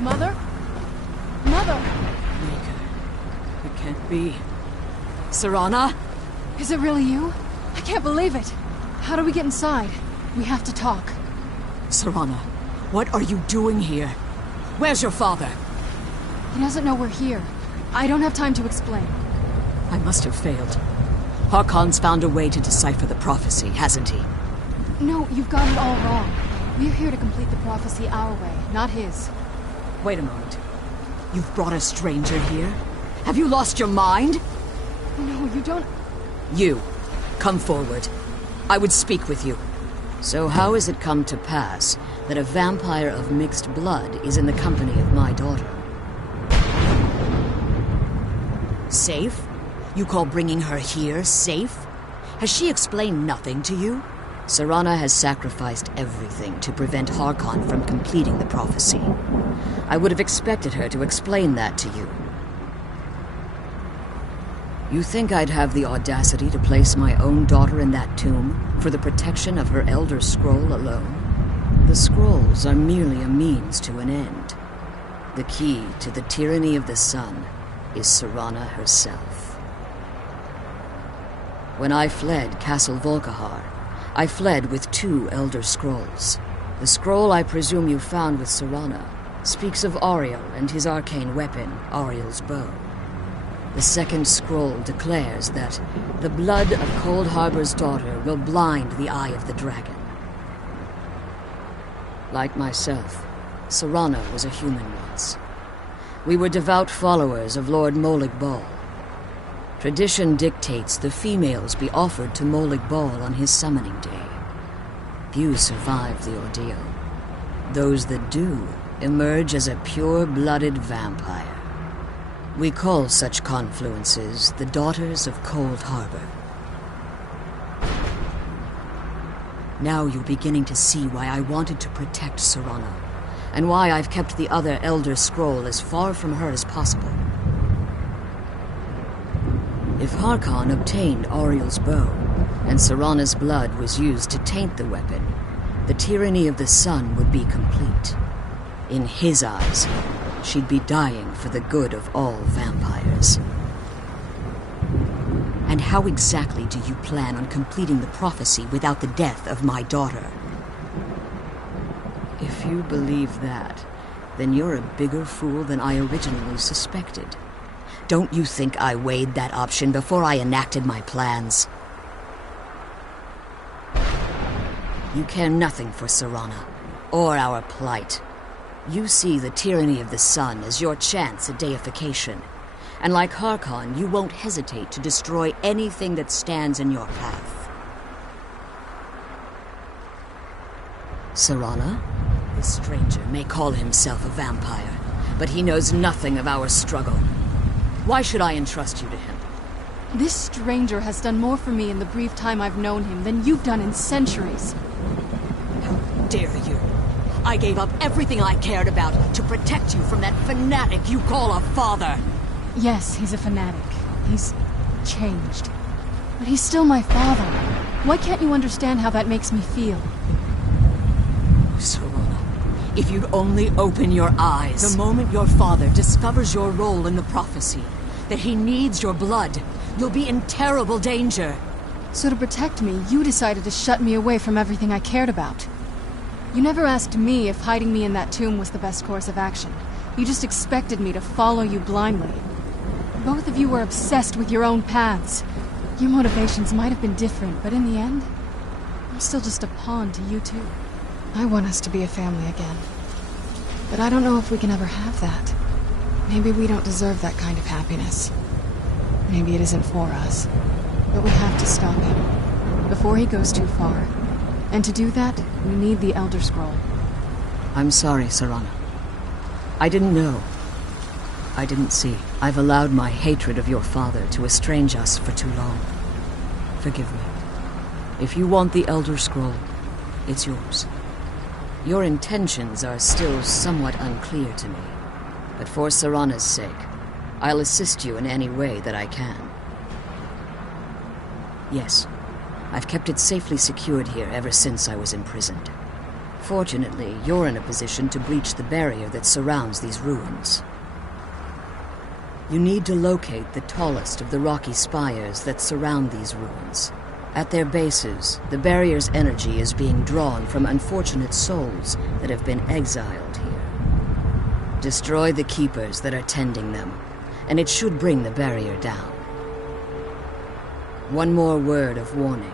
Mother? Mother! It can't be. Serana? Is it really you? I can't believe it. How do we get inside? We have to talk. Serana, what are you doing here? Where's your father? He doesn't know we're here. I don't have time to explain. I must have failed. Harkon's found a way to decipher the prophecy, hasn't he? No, you've got it all wrong. We're here to complete the prophecy our way, not his. Wait a moment. You've brought a stranger here? Have you lost your mind? No, you don't... You, come forward. I would speak with you. So how has it come to pass that a vampire of mixed blood is in the company of my daughter? Safe? You call bringing her here safe? Has she explained nothing to you? Serana has sacrificed everything to prevent Harkon from completing the prophecy. I would have expected her to explain that to you. You think I'd have the audacity to place my own daughter in that tomb for the protection of her Elder Scroll alone? The scrolls are merely a means to an end. The key to the tyranny of the sun is Serana herself. When I fled Castle Volkihar, I fled with 2 Elder Scrolls. The scroll I presume you found with Serana speaks of Auriel and his arcane weapon, Auriel's bow. The second scroll declares that the blood of Cold Harbor's daughter will blind the eye of the dragon. Like myself, Serana was a human once. We were devout followers of Lord Molig Bal. Tradition dictates the females be offered to Molig Bal on his summoning day. Few survive the ordeal. Those that do emerge as a pure-blooded vampire. We call such confluences the Daughters of Cold Harbor. Now you're beginning to see why I wanted to protect Serana, and why I've kept the other Elder Scroll as far from her as possible. If Harkon obtained Auriel's bow, and Serana's blood was used to taint the weapon, the tyranny of the sun would be complete. In his eyes, she'd be dying for the good of all vampires. And how exactly do you plan on completing the prophecy without the death of my daughter? If you believe that, then you're a bigger fool than I originally suspected. Don't you think I weighed that option before I enacted my plans? You care nothing for Serana, or our plight. You see the tyranny of the sun as your chance at deification. And like Harkon, you won't hesitate to destroy anything that stands in your path. Serana? This stranger may call himself a vampire, but he knows nothing of our struggle. Why should I entrust you to him? This stranger has done more for me in the brief time I've known him than you've done in centuries. How dare you? I gave up everything I cared about to protect you from that fanatic you call a father. Yes, he's a fanatic. He's changed. But he's still my father. Why can't you understand how that makes me feel? Serana, if you'd only open your eyes. The moment your father discovers your role in the prophecy, that he needs your blood, you'll be in terrible danger. So to protect me, you decided to shut me away from everything I cared about. You never asked me if hiding me in that tomb was the best course of action. You just expected me to follow you blindly. Both of you were obsessed with your own paths. Your motivations might have been different, but in the end, I'm still just a pawn to you two. I want us to be a family again. But I don't know if we can ever have that. Maybe we don't deserve that kind of happiness. Maybe it isn't for us. But we have to stop him, before he goes too far. And to do that, we need the Elder Scroll. I'm sorry, Serana. I didn't know. I didn't see. I've allowed my hatred of your father to estrange us for too long. Forgive me. If you want the Elder Scroll, it's yours. Your intentions are still somewhat unclear to me, but for Serana's sake, I'll assist you in any way that I can. Yes, I've kept it safely secured here ever since I was imprisoned. Fortunately, you're in a position to breach the barrier that surrounds these ruins. You need to locate the tallest of the rocky spires that surround these ruins. At their bases, the barrier's energy is being drawn from unfortunate souls that have been exiled here. Destroy the keepers that are tending them, and it should bring the barrier down. One more word of warning.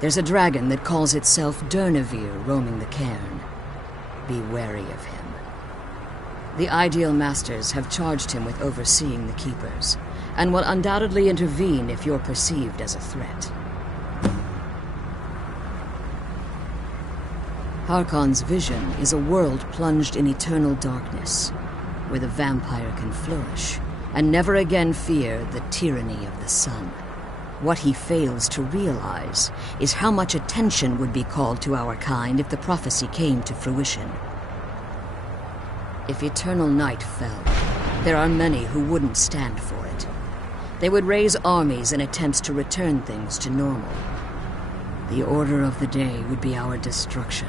There's a dragon that calls itself Durnavir roaming the cairn. Be wary of him. The Ideal Masters have charged him with overseeing the keepers, and will undoubtedly intervene if you're perceived as a threat. Harkon's vision is a world plunged in eternal darkness, where the vampire can flourish, and never again fear the tyranny of the sun. What he fails to realize is how much attention would be called to our kind if the prophecy came to fruition. If eternal night fell, there are many who wouldn't stand for it. They would raise armies in attempts to return things to normal. The order of the day would be our destruction,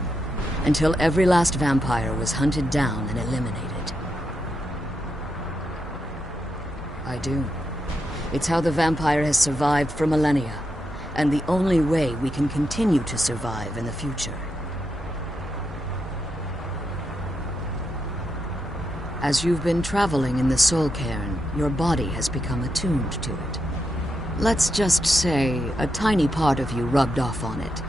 until every last vampire was hunted down and eliminated. I do. It's how the vampire has survived for millennia, and the only way we can continue to survive in the future. As you've been traveling in the Soul Cairn, your body has become attuned to it. Let's just say a tiny part of you rubbed off on it,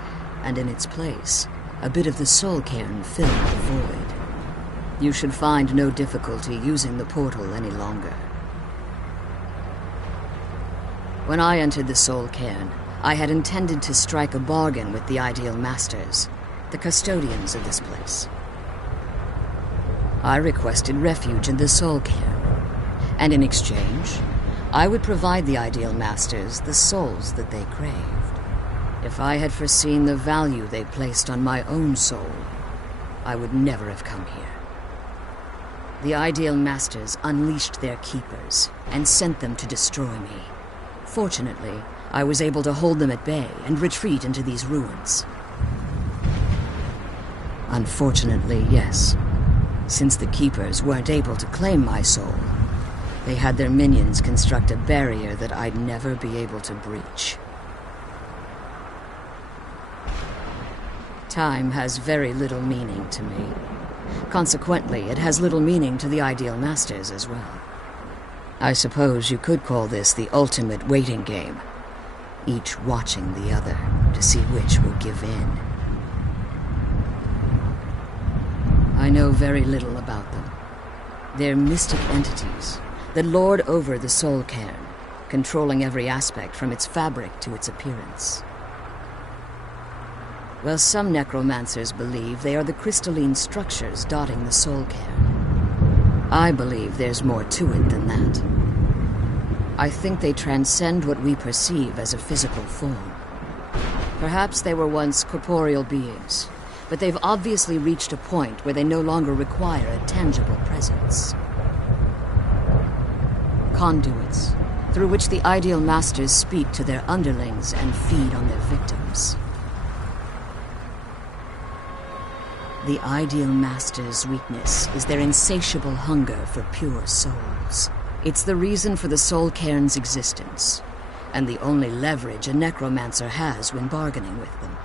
and in its place, a bit of the Soul Cairn filled the void. You should find no difficulty using the portal any longer. When I entered the Soul Cairn, I had intended to strike a bargain with the Ideal Masters, the custodians of this place. I requested refuge in the Soul Cairn, and in exchange, I would provide the Ideal Masters the souls that they craved. If I had foreseen the value they placed on my own soul, I would never have come here. The Ideal Masters unleashed their keepers and sent them to destroy me. Fortunately, I was able to hold them at bay and retreat into these ruins. Unfortunately, yes. Since the keepers weren't able to claim my soul, they had their minions construct a barrier that I'd never be able to breach. Time has very little meaning to me. Consequently, it has little meaning to the Ideal Masters as well. I suppose you could call this the ultimate waiting game, each watching the other to see which will give in. I know very little about them. They're mystic entities that lord over the Soul Cairn, controlling every aspect from its fabric to its appearance. Well, some necromancers believe they are the crystalline structures dotting the Soul Cairn. I believe there's more to it than that. I think they transcend what we perceive as a physical form. Perhaps they were once corporeal beings, but they've obviously reached a point where they no longer require a tangible presence. Conduits, through which the Ideal Masters speak to their underlings and feed on their victims. The Ideal Masters' weakness is their insatiable hunger for pure souls. It's the reason for the Soul Cairn's existence, and the only leverage a necromancer has when bargaining with them.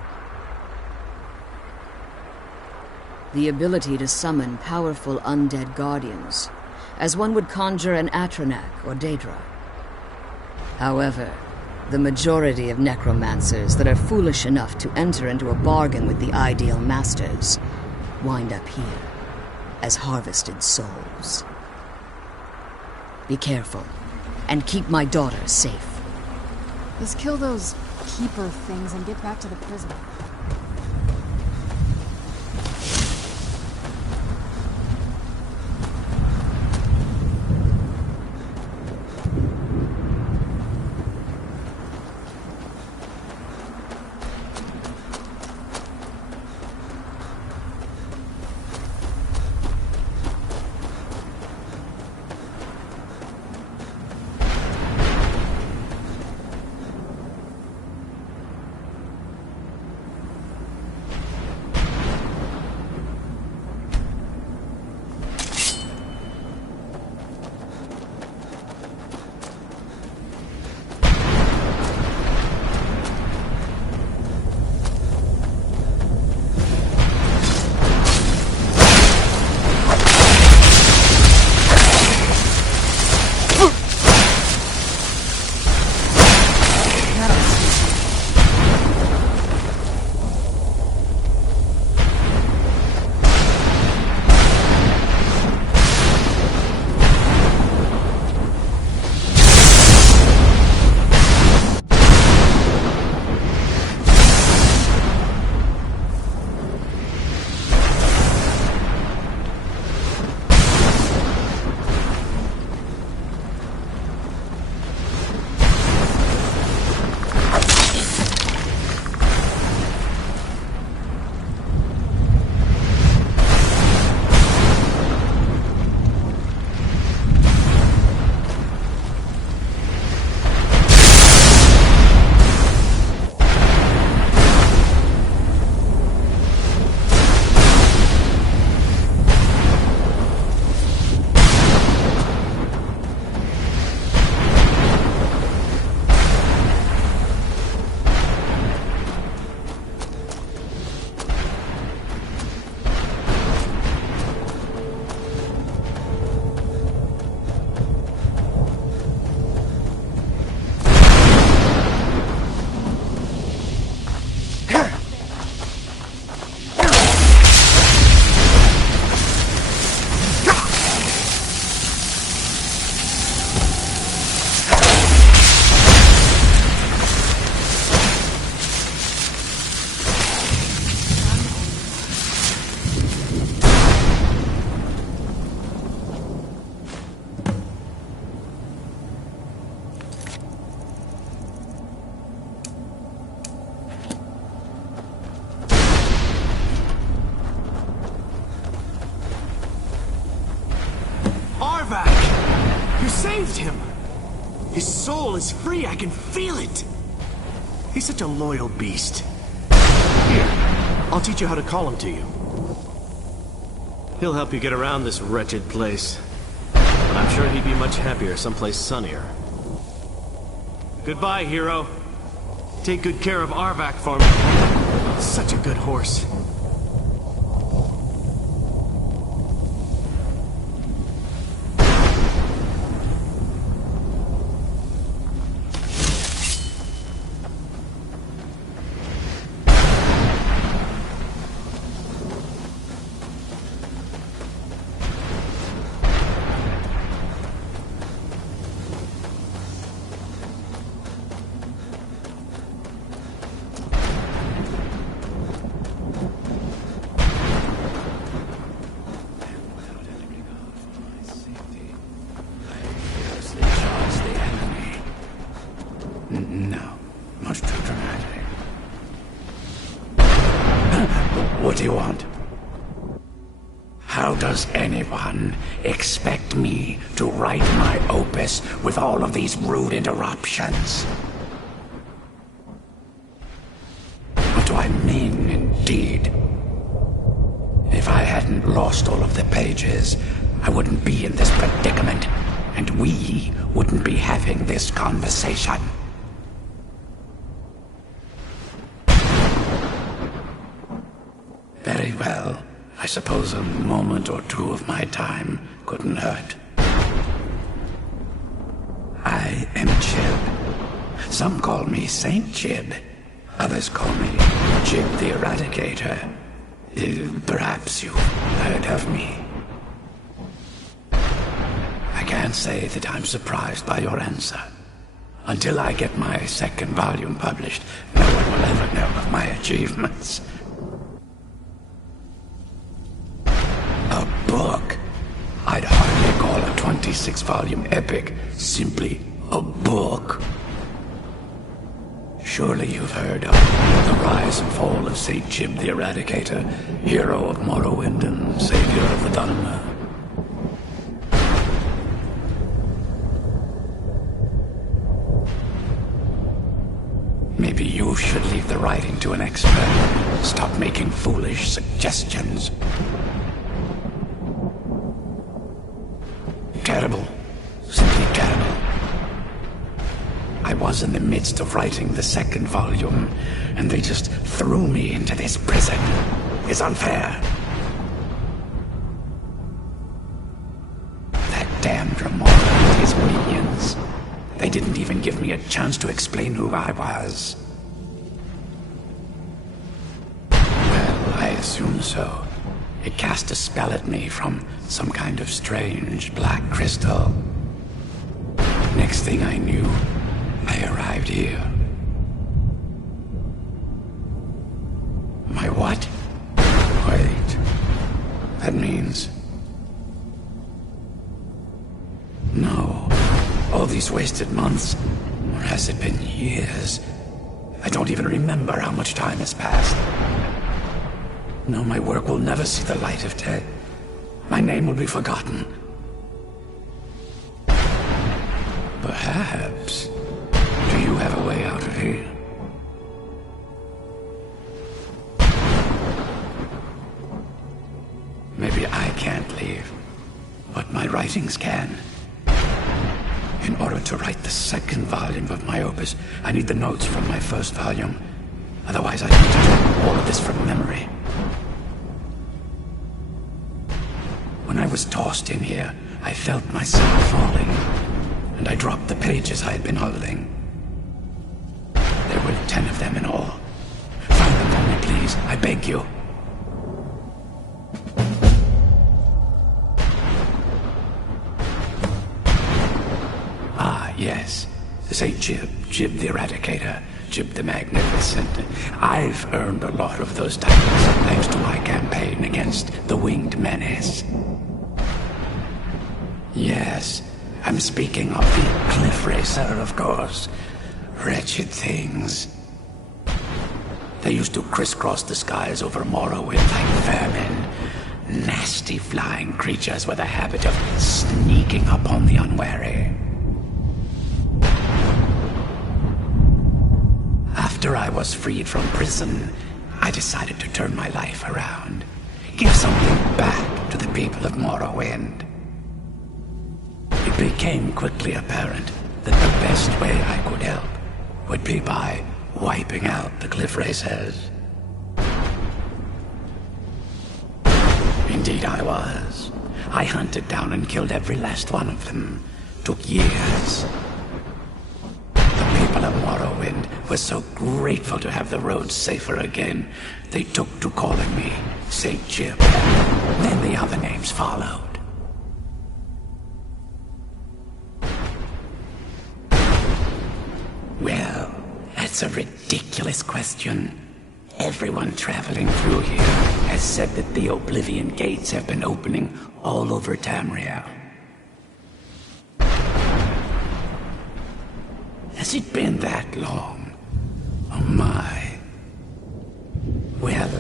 The ability to summon powerful undead guardians, as one would conjure an Atronak or Daedra. However, The majority of necromancers that are foolish enough to enter into a bargain with the ideal masters wind up here as harvested souls. Be careful, and keep my daughter safe. Let's kill those keeper things and get back to the prison. You saved him! His soul is free, I can feel it! He's such a loyal beast. Here, I'll teach you how to call him to you. He'll help you get around this wretched place. But I'm sure he'd be much happier someplace sunnier. Goodbye, hero. Take good care of Arvak for me. Such a good horse. No, much too dramatic. What do you want? How does anyone expect me to write my opus with all of these rude interruptions? What do I mean, indeed? If I hadn't lost all of the pages, I wouldn't be in this predicament, and we wouldn't be having this conversation. Very well. I suppose a moment or two of my time couldn't hurt. I am Chib, Some call me Saint Jib. Others call me Jib the Eradicator. Perhaps you've heard of me. I can't say that I'm surprised by your answer. Until I get my second volume published, no one will ever know of my achievements. A book? I'd hardly call a 26-volume epic simply a book. Surely you've heard of the rise and fall of Saint Jib the Eradicator, hero of Morrowind and savior of the Dharma. Maybe you should leave the writing to an expert. Stop making foolish suggestions. Terrible. Simply terrible. I was in the midst of writing the second volume, and they just threw me into this prison. It's unfair. That damned Ramon and his minions. They didn't even give me a chance to explain who I was. Well, I assume so. It cast a spell at me from some kind of strange black crystal. Next thing I knew, I arrived here. My what? Wait. That means... No. All these wasted months, or has it been years? I don't even remember how much time has passed. No, my work will never see the light of day. My name will be forgotten. Perhaps. Do you have a way out of here? Maybe I can't leave, but my writings can. In order to write the second volume of my opus, I need the notes from my first volume. Otherwise, I need to do all of this from memory. When I was tossed in here, I felt myself falling, and I dropped the pages I had been holding. There were 10 of them in all. Find them for me, please. I beg you. Ah, yes. Say Jib the Eradicator, Jib the Magnificent. I've earned a lot of those titles thanks to my campaign against the Winged Menace. Yes, I'm speaking of the Cliff Racer, of course. Wretched things. They used to crisscross the skies over Morrowind like vermin. Nasty flying creatures with a habit of sneaking up on the unwary. After I was freed from prison, I decided to turn my life around. Give something back to the people of Morrowind. It became quickly apparent that the best way I could help would be by wiping out the Cliff Racers. Indeed I was. I hunted down and killed every last one of them. Took years. The people of Morrowind were so grateful to have the roads safer again, they took to calling me Saint Jib. Then the other names followed. Well, that's a ridiculous question. Everyone traveling through here has said that the Oblivion Gates have been opening all over Tamriel. Has it been that long? Oh my. Well,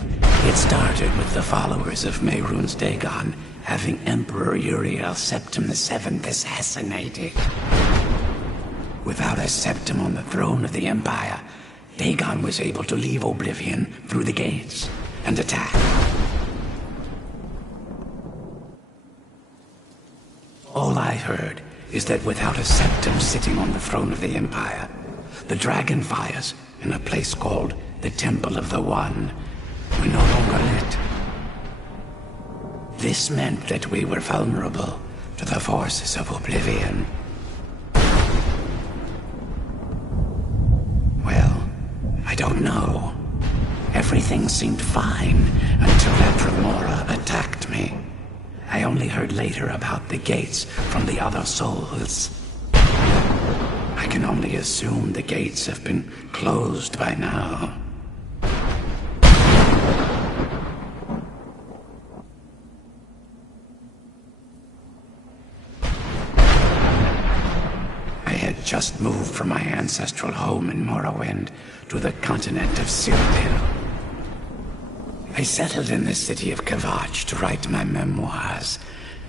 it started with the followers of Mehrunes Dagon having Emperor Uriel Septim VII assassinated. Without a Septim on the throne of the Empire, Dagon was able to leave Oblivion through the gates and attack. All I heard is that without a Septim sitting on the throne of the Empire, the dragon fires in a place called the Temple of the One were no longer lit. This meant that we were vulnerable to the forces of Oblivion. I don't know. Everything seemed fine until that remora attacked me. I only heard later about the gates from the other souls. I can only assume the gates have been closed by now. I had just moved from my ancestral home in Morrowind to the continent of Cyrodiil. I settled in the city of Kvatch to write my memoirs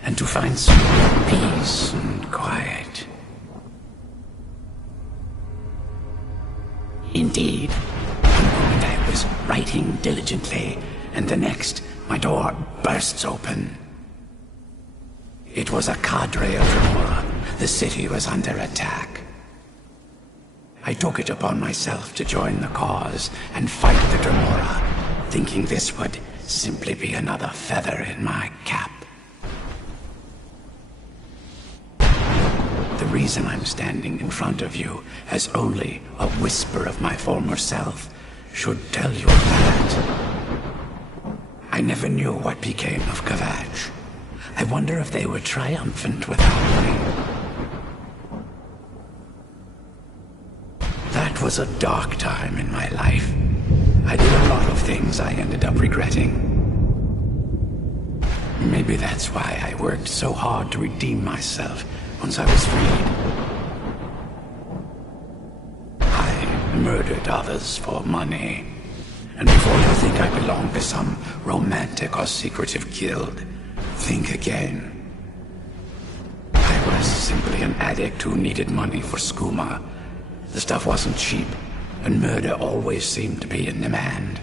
and to find some peace and quiet. Indeed, one moment I was writing diligently, and the next, my door bursts open. It was a cadre of remora. The city was under attack. I took it upon myself to join the cause and fight the Dremora, thinking this would simply be another feather in my cap. The reason I'm standing in front of you as only a whisper of my former self should tell you that. I never knew what became of Kvatch. I wonder if they were triumphant without me. That was a dark time in my life. I did a lot of things I ended up regretting. Maybe that's why I worked so hard to redeem myself once I was freed. I murdered others for money. And before you think I belong to some romantic or secretive guild, think again. I was simply an addict who needed money for skooma. The stuff wasn't cheap, and murder always seemed to be in demand.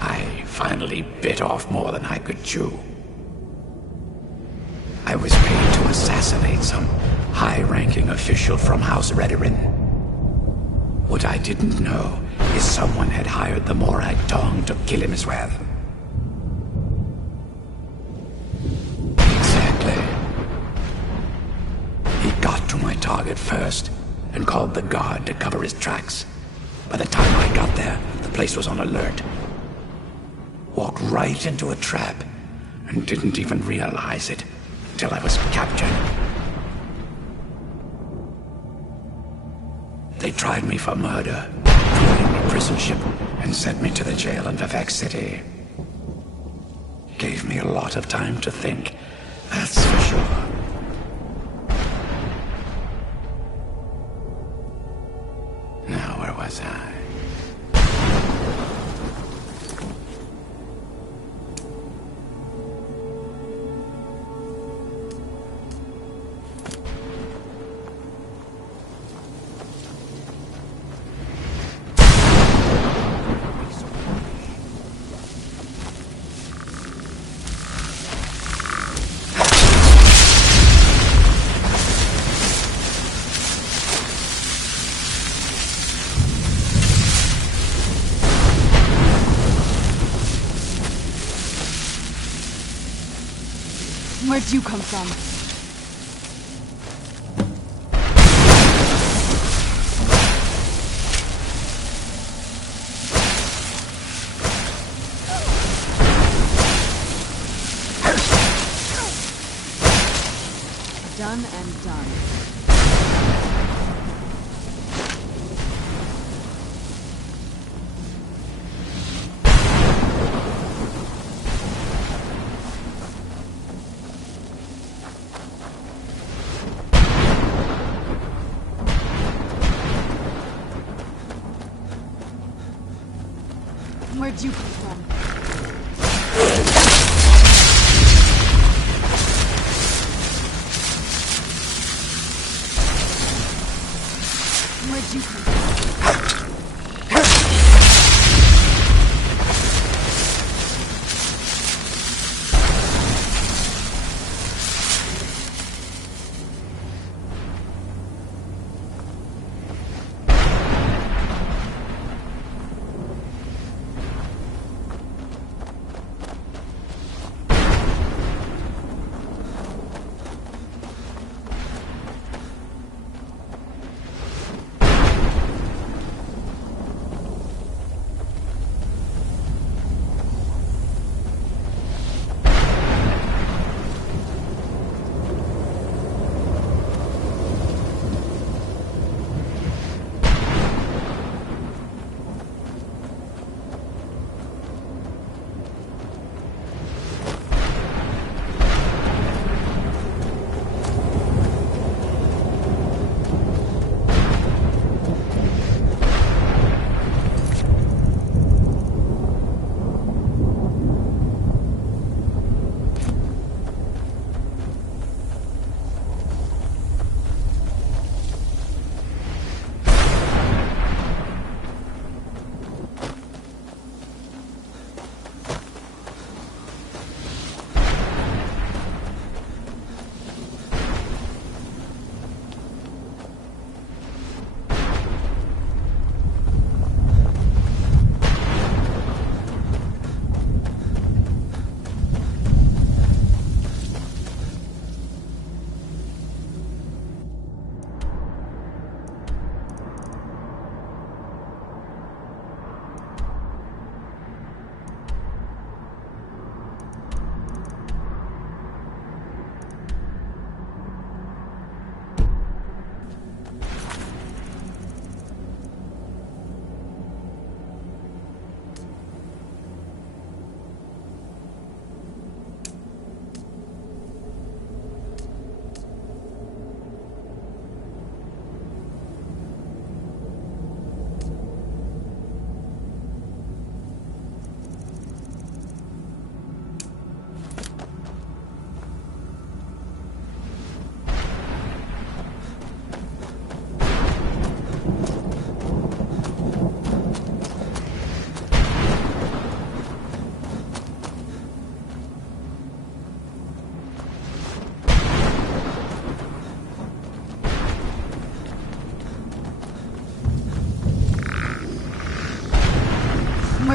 I finally bit off more than I could chew. I was paid to assassinate some high-ranking official from House Redorin. What I didn't know is someone had hired the Morag Tong to kill him as well. Exactly. He got to my target first and called the guard to cover his tracks. By the time I got there, the place was on alert. Walked right into a trap and didn't even realize it until I was captured. They tried me for murder, threw me in a prison ship, and sent me to the jail in Vivek City. Gave me a lot of time to think, that's for sure. Now, where was I? Where'd you come from? Done and done. Where'd you come from? Where'd you come from?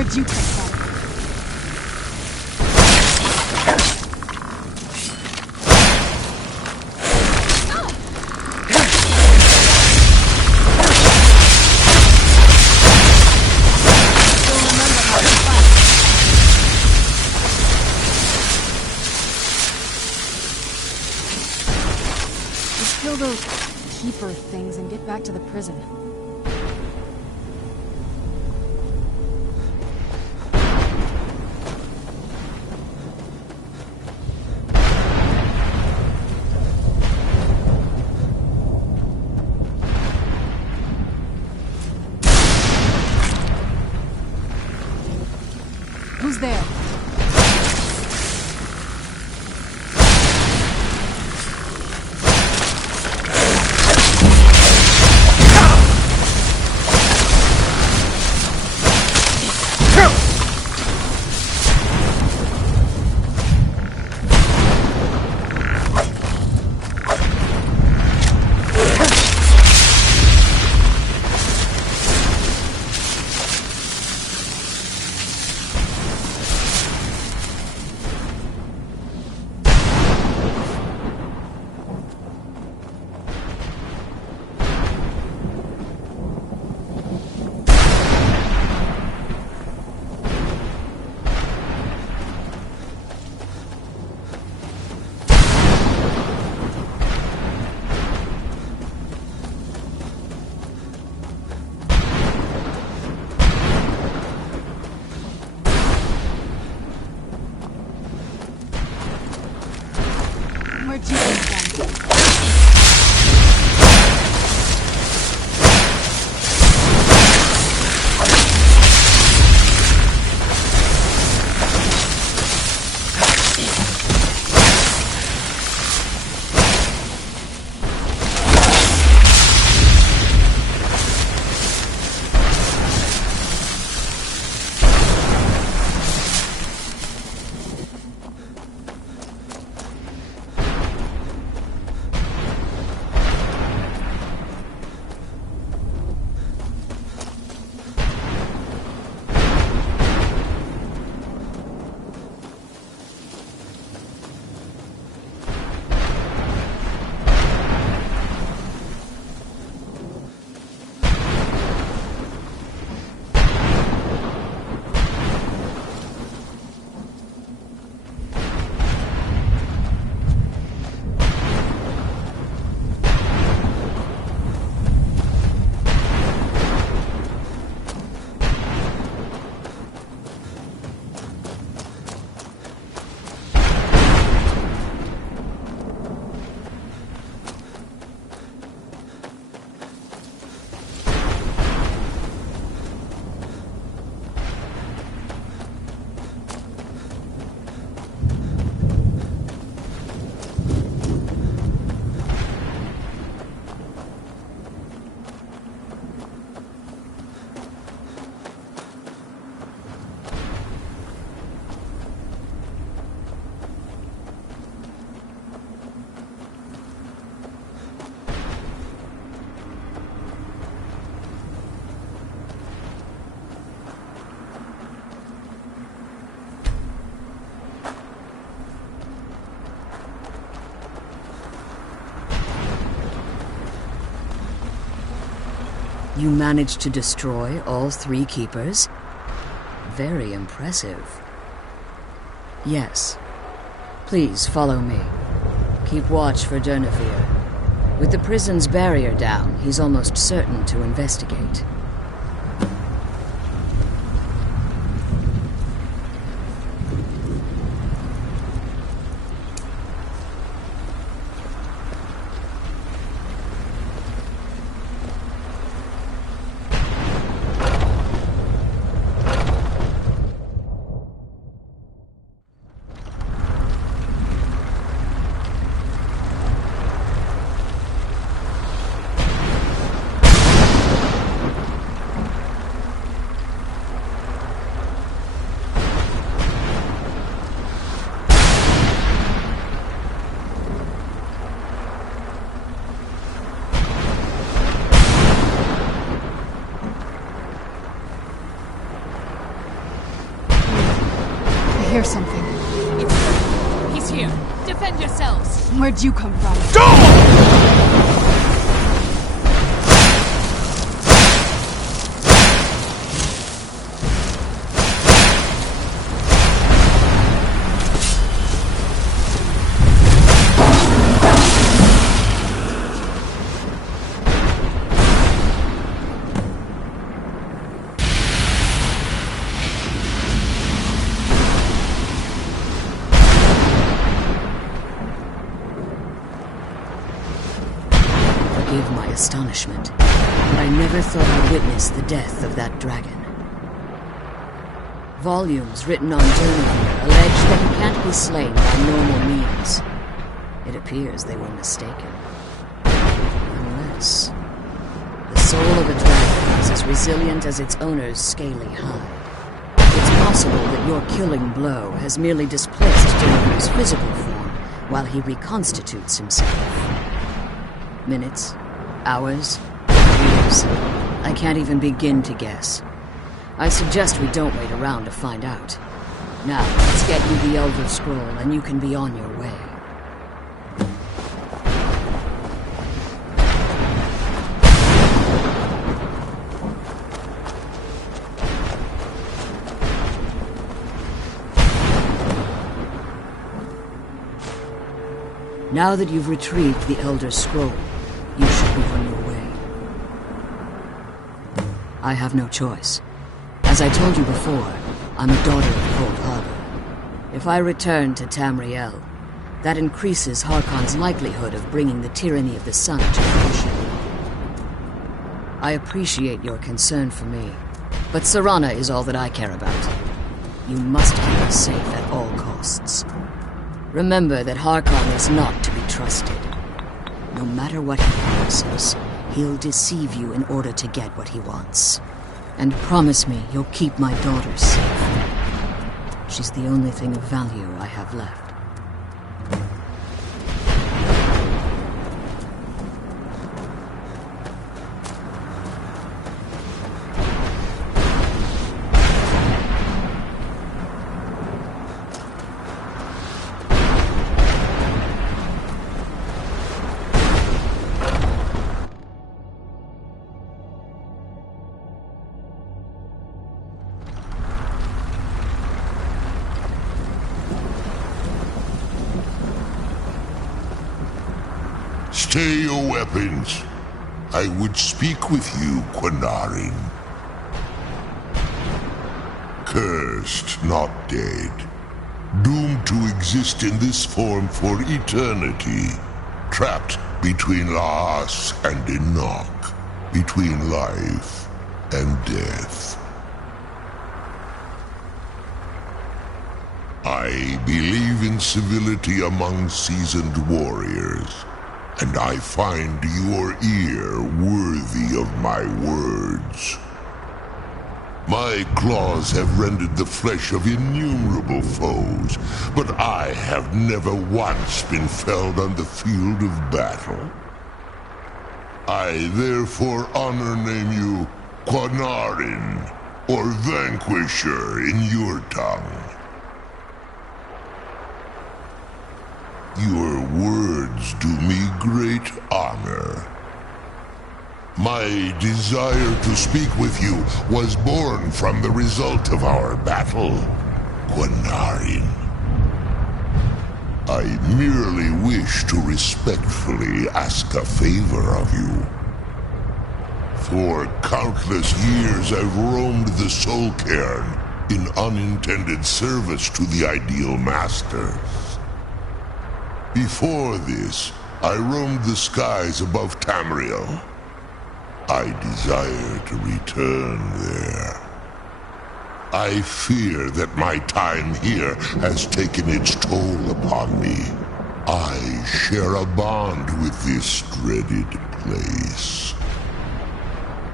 Where'd you take that? Just kill those keeper things and get back to the prison. Who's there? Where'd you come from? You managed to destroy all 3 keepers? Very impressive. Yes. Please follow me. Keep watch for Durnevere. With the prison's barrier down, he's almost certain to investigate. hear something. He's here. Defend yourselves. Where'd you come from? Forgive my astonishment, but I never thought I'd witness the death of that dragon. Volumes written on journaling allege that he can't be slain by normal means. It appears they were mistaken. Unless the soul of a dragon is as resilient as its owner's scaly hide. It's possible that your killing blow has merely displaced Jennifer's physical form while he reconstitutes himself. Minutes, hours, years. I can't even begin to guess. I suggest we don't wait around to find out. Now, let's get you the Elder Scroll and you can be on your way. Now that you've retrieved the Elder Scroll, you should be on your way. I have no choice. As I told you before, I'm a daughter of Cold Harbor. If I return to Tamriel, that increases Harkon's likelihood of bringing the tyranny of the sun to fruition. I appreciate your concern for me, but Serana is all that I care about. You must keep us safe at all costs. Remember that Harkon is not to be trusted. No matter what he promises, he'll deceive you in order to get what he wants. And promise me you'll keep my daughter safe. She's the only thing of value I have left. Stay your weapons. I would speak with you, Quinarin. Cursed, not dead. Doomed to exist in this form for eternity. Trapped between Laas and Enoch. Between life and death. I believe in civility among seasoned warriors. And I find your ear worthy of my words. My claws have rended the flesh of innumerable foes, but I have never once been felled on the field of battle. I therefore honor name you Quinarin, or Vanquisher in your tongue. Your words do me great honor. My desire to speak with you was born from the result of our battle, Quinarin. I merely wish to respectfully ask a favor of you. For countless years I've roamed the Soul Cairn in unintended service to the Ideal Masters. Before this, I roamed the skies above Tamriel. I desire to return there. I fear that my time here has taken its toll upon me. I share a bond with this dreaded place.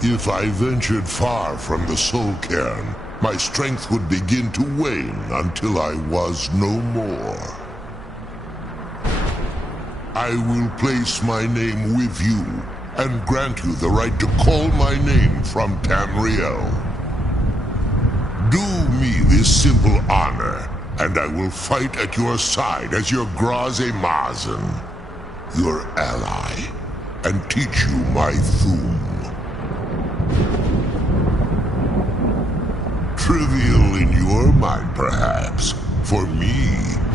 If I ventured far from the Soul Cairn, my strength would begin to wane until I was no more. I will place my name with you, and grant you the right to call my name from Tamriel. Do me this simple honor, and I will fight at your side as your Graze Mazen, your ally, and teach you my Thum. Trivial in your mind, perhaps. For me,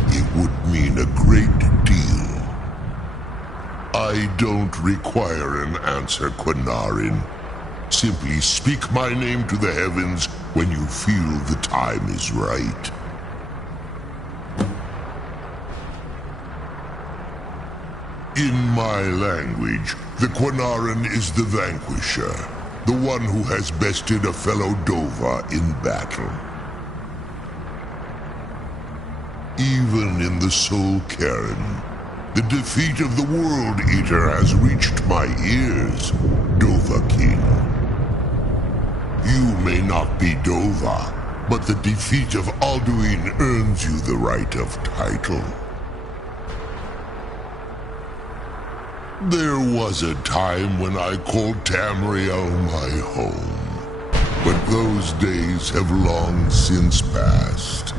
it would mean a great deal. I don't require an answer, Quinarin. Simply speak my name to the heavens when you feel the time is right. In my language, the Quinarin is the vanquisher, the one who has bested a fellow Dova in battle. Even in the Soul Cairn, the defeat of the World Eater has reached my ears, Dova King. You may not be Dova, but the defeat of Alduin earns you the right of title. There was a time when I called Tamriel my home, but those days have long since passed.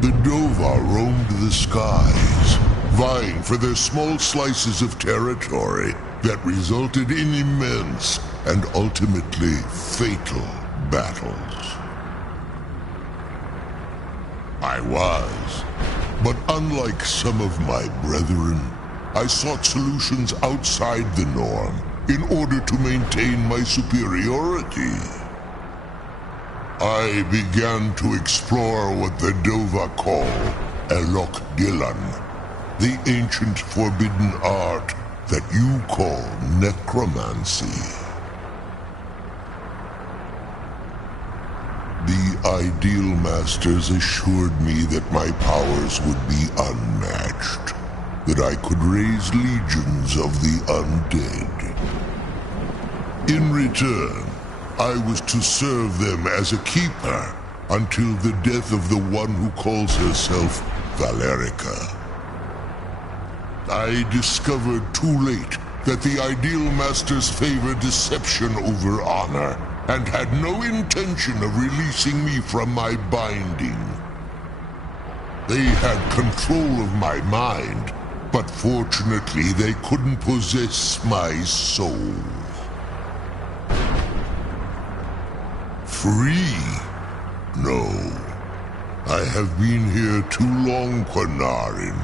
The Dova roamed the skies, vying for their small slices of territory that resulted in immense and ultimately fatal battles. I was, but unlike some of my brethren, I sought solutions outside the norm in order to maintain my superiority. I began to explore what the Dova call Elok Gillan, the ancient forbidden art that you call necromancy. The Ideal Masters assured me that my powers would be unmatched, that I could raise legions of the undead. In return, I was to serve them as a keeper until the death of the one who calls herself Valerica. I discovered too late that the Ideal Masters favor deception over honor, and had no intention of releasing me from my binding. They had control of my mind, but fortunately they couldn't possess my soul. Free? No. I have been here too long, Quinarin.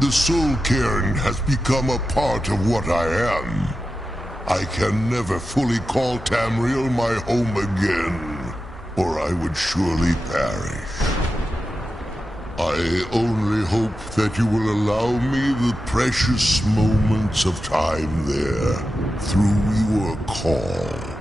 The Soul Cairn has become a part of what I am. I can never fully call Tamriel my home again, or I would surely perish. I only hope that you will allow me the precious moments of time there, through your call.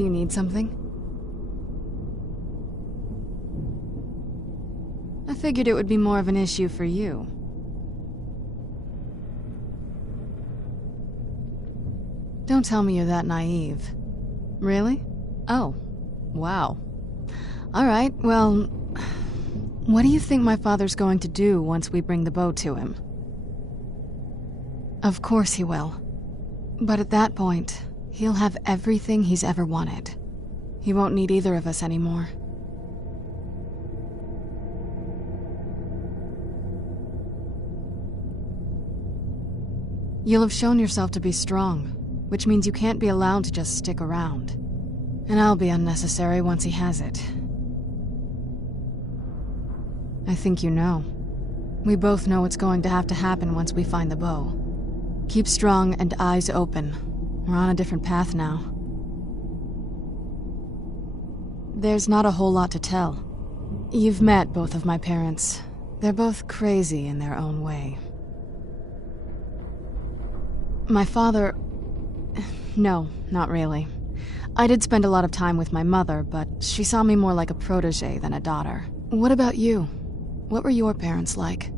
Do you need something? I figured it would be more of an issue for you. Don't tell me you're that naive. Really? Oh, wow. Alright, well, what do you think my father's going to do once we bring the bow to him? Of course he will. But at that point, he'll have everything he's ever wanted. He won't need either of us anymore. You'll have shown yourself to be strong, which means you can't be allowed to just stick around. And I'll be unnecessary once he has it. I think you know. We both know what's going to have to happen once we find the bow. Keep strong and eyes open. We're on a different path now. There's not a whole lot to tell. You've met both of my parents. They're both crazy in their own way. My father... No, not really. I did spend a lot of time with my mother, but she saw me more like a protege than a daughter. What about you? What were your parents like?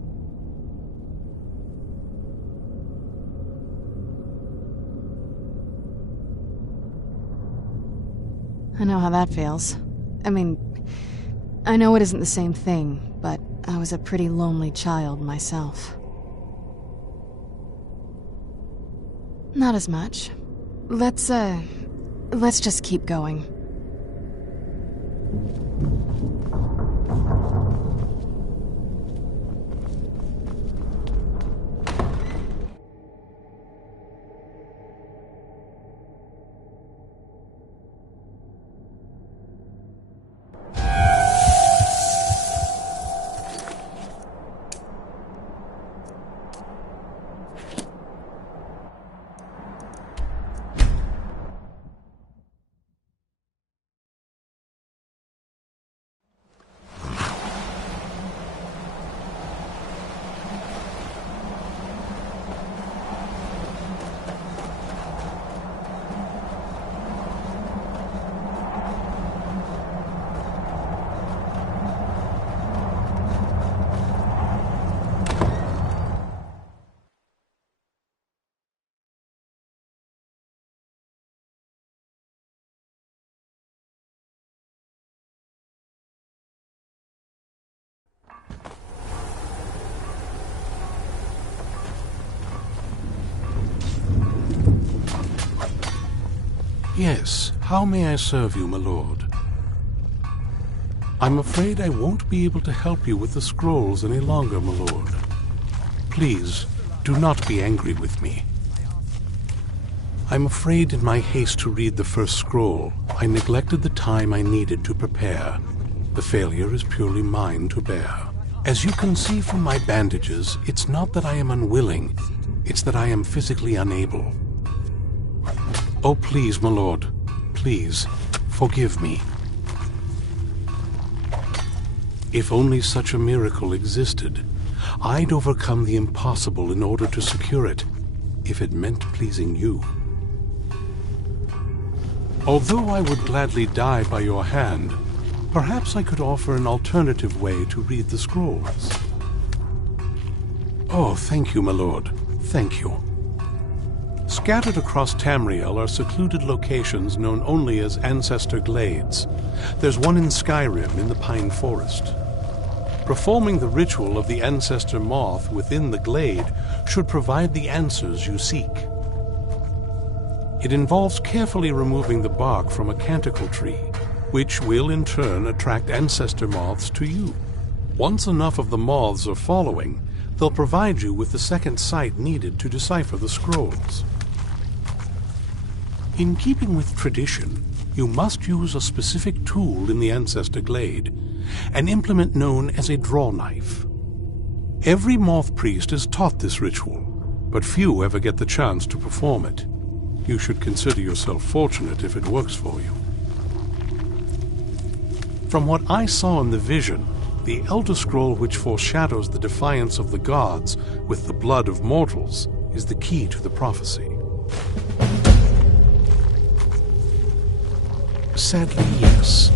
I know how that feels. I mean, I know it isn't the same thing, but I was a pretty lonely child myself. Not as much. Let's just keep going. Yes, how may I serve you, my lord? I'm afraid I won't be able to help you with the scrolls any longer, my lord. Please, do not be angry with me. I'm afraid in my haste to read the first scroll, I neglected the time I needed to prepare. The failure is purely mine to bear. As you can see from my bandages, it's not that I am unwilling, it's that I am physically unable. Oh, please, my lord, please, forgive me. If only such a miracle existed, I'd overcome the impossible in order to secure it, if it meant pleasing you. Although I would gladly die by your hand, perhaps I could offer an alternative way to read the scrolls. Oh, thank you, my lord, thank you. Scattered across Tamriel are secluded locations known only as Ancestor Glades. There's one in Skyrim in the Pine Forest. Performing the ritual of the Ancestor Moth within the glade should provide the answers you seek. It involves carefully removing the bark from a canticle tree, which will in turn attract Ancestor Moths to you. Once enough of the moths are following, they'll provide you with the second sight needed to decipher the scrolls. In keeping with tradition, you must use a specific tool in the Ancestor Glade, an implement known as a draw knife. Every moth priest is taught this ritual, but few ever get the chance to perform it. You should consider yourself fortunate if it works for you. From what I saw in the vision, the Elder Scroll which foreshadows the defiance of the gods with the blood of mortals is the key to the prophecy. Sadly, yes.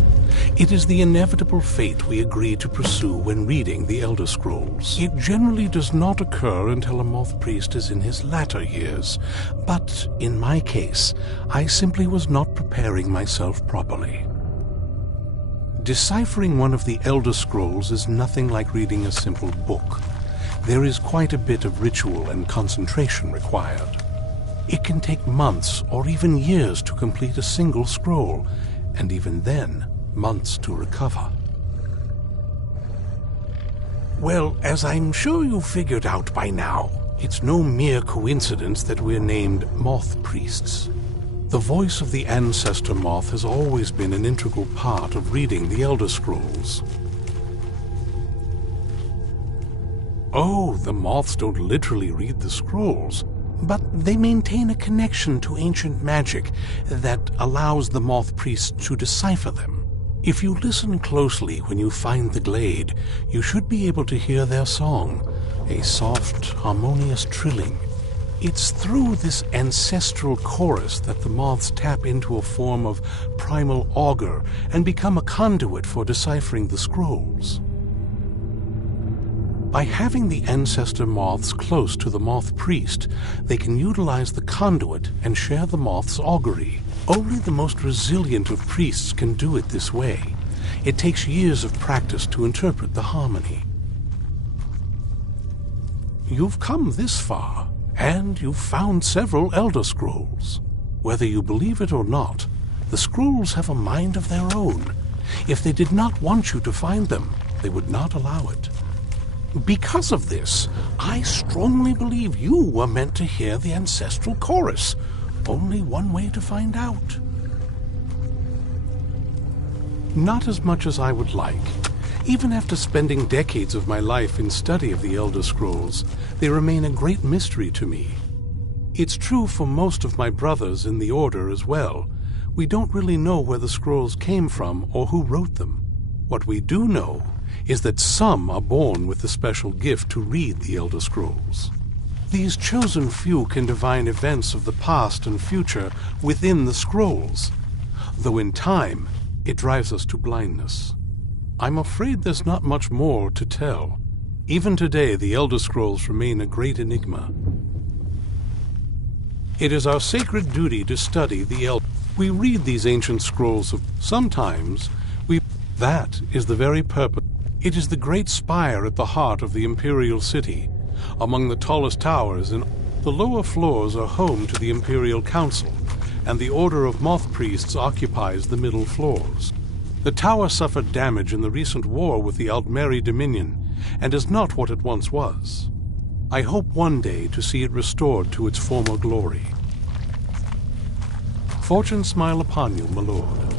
It is the inevitable fate we agree to pursue when reading the Elder Scrolls. It generally does not occur until a moth priest is in his latter years, but in my case, I simply was not preparing myself properly. Deciphering one of the Elder Scrolls is nothing like reading a simple book. There is quite a bit of ritual and concentration required. It can take months or even years to complete a single scroll, and even then, months to recover. Well, as I'm sure you've figured out by now, it's no mere coincidence that we're named Moth Priests. The voice of the ancestor moth has always been an integral part of reading the Elder Scrolls. Oh, the moths don't literally read the scrolls, but they maintain a connection to ancient magic that allows the moth priests to decipher them. If you listen closely when you find the glade, you should be able to hear their song, a soft, harmonious trilling. It's through this ancestral chorus that the moths tap into a form of primal augur and become a conduit for deciphering the scrolls. By having the ancestor moths close to the moth priest, they can utilize the conduit and share the moth's augury. Only the most resilient of priests can do it this way. It takes years of practice to interpret the harmony. You've come this far, and you've found several Elder Scrolls. Whether you believe it or not, the scrolls have a mind of their own. If they did not want you to find them, they would not allow it. Because of this, I strongly believe you were meant to hear the ancestral chorus. Only one way to find out. Not as much as I would like. Even after spending decades of my life in study of the Elder Scrolls, they remain a great mystery to me. It's true for most of my brothers in the Order as well. We don't really know where the scrolls came from or who wrote them. What we do know is that some are born with the special gift to read the Elder Scrolls. These chosen few can divine events of the past and future within the scrolls, though in time it drives us to blindness. I'm afraid there's not much more to tell. Even today, the Elder Scrolls remain a great enigma. It is our sacred duty to study the Elder. We read these ancient scrolls sometimes we... That is the very purpose. It is the great spire at the heart of the Imperial City. Among the tallest towers, and the lower floors are home to the Imperial Council, and the Order of Moth Priests occupies the middle floors. The tower suffered damage in the recent war with the Altmeri Dominion, and is not what it once was. I hope one day to see it restored to its former glory. Fortune smile upon you, my lord.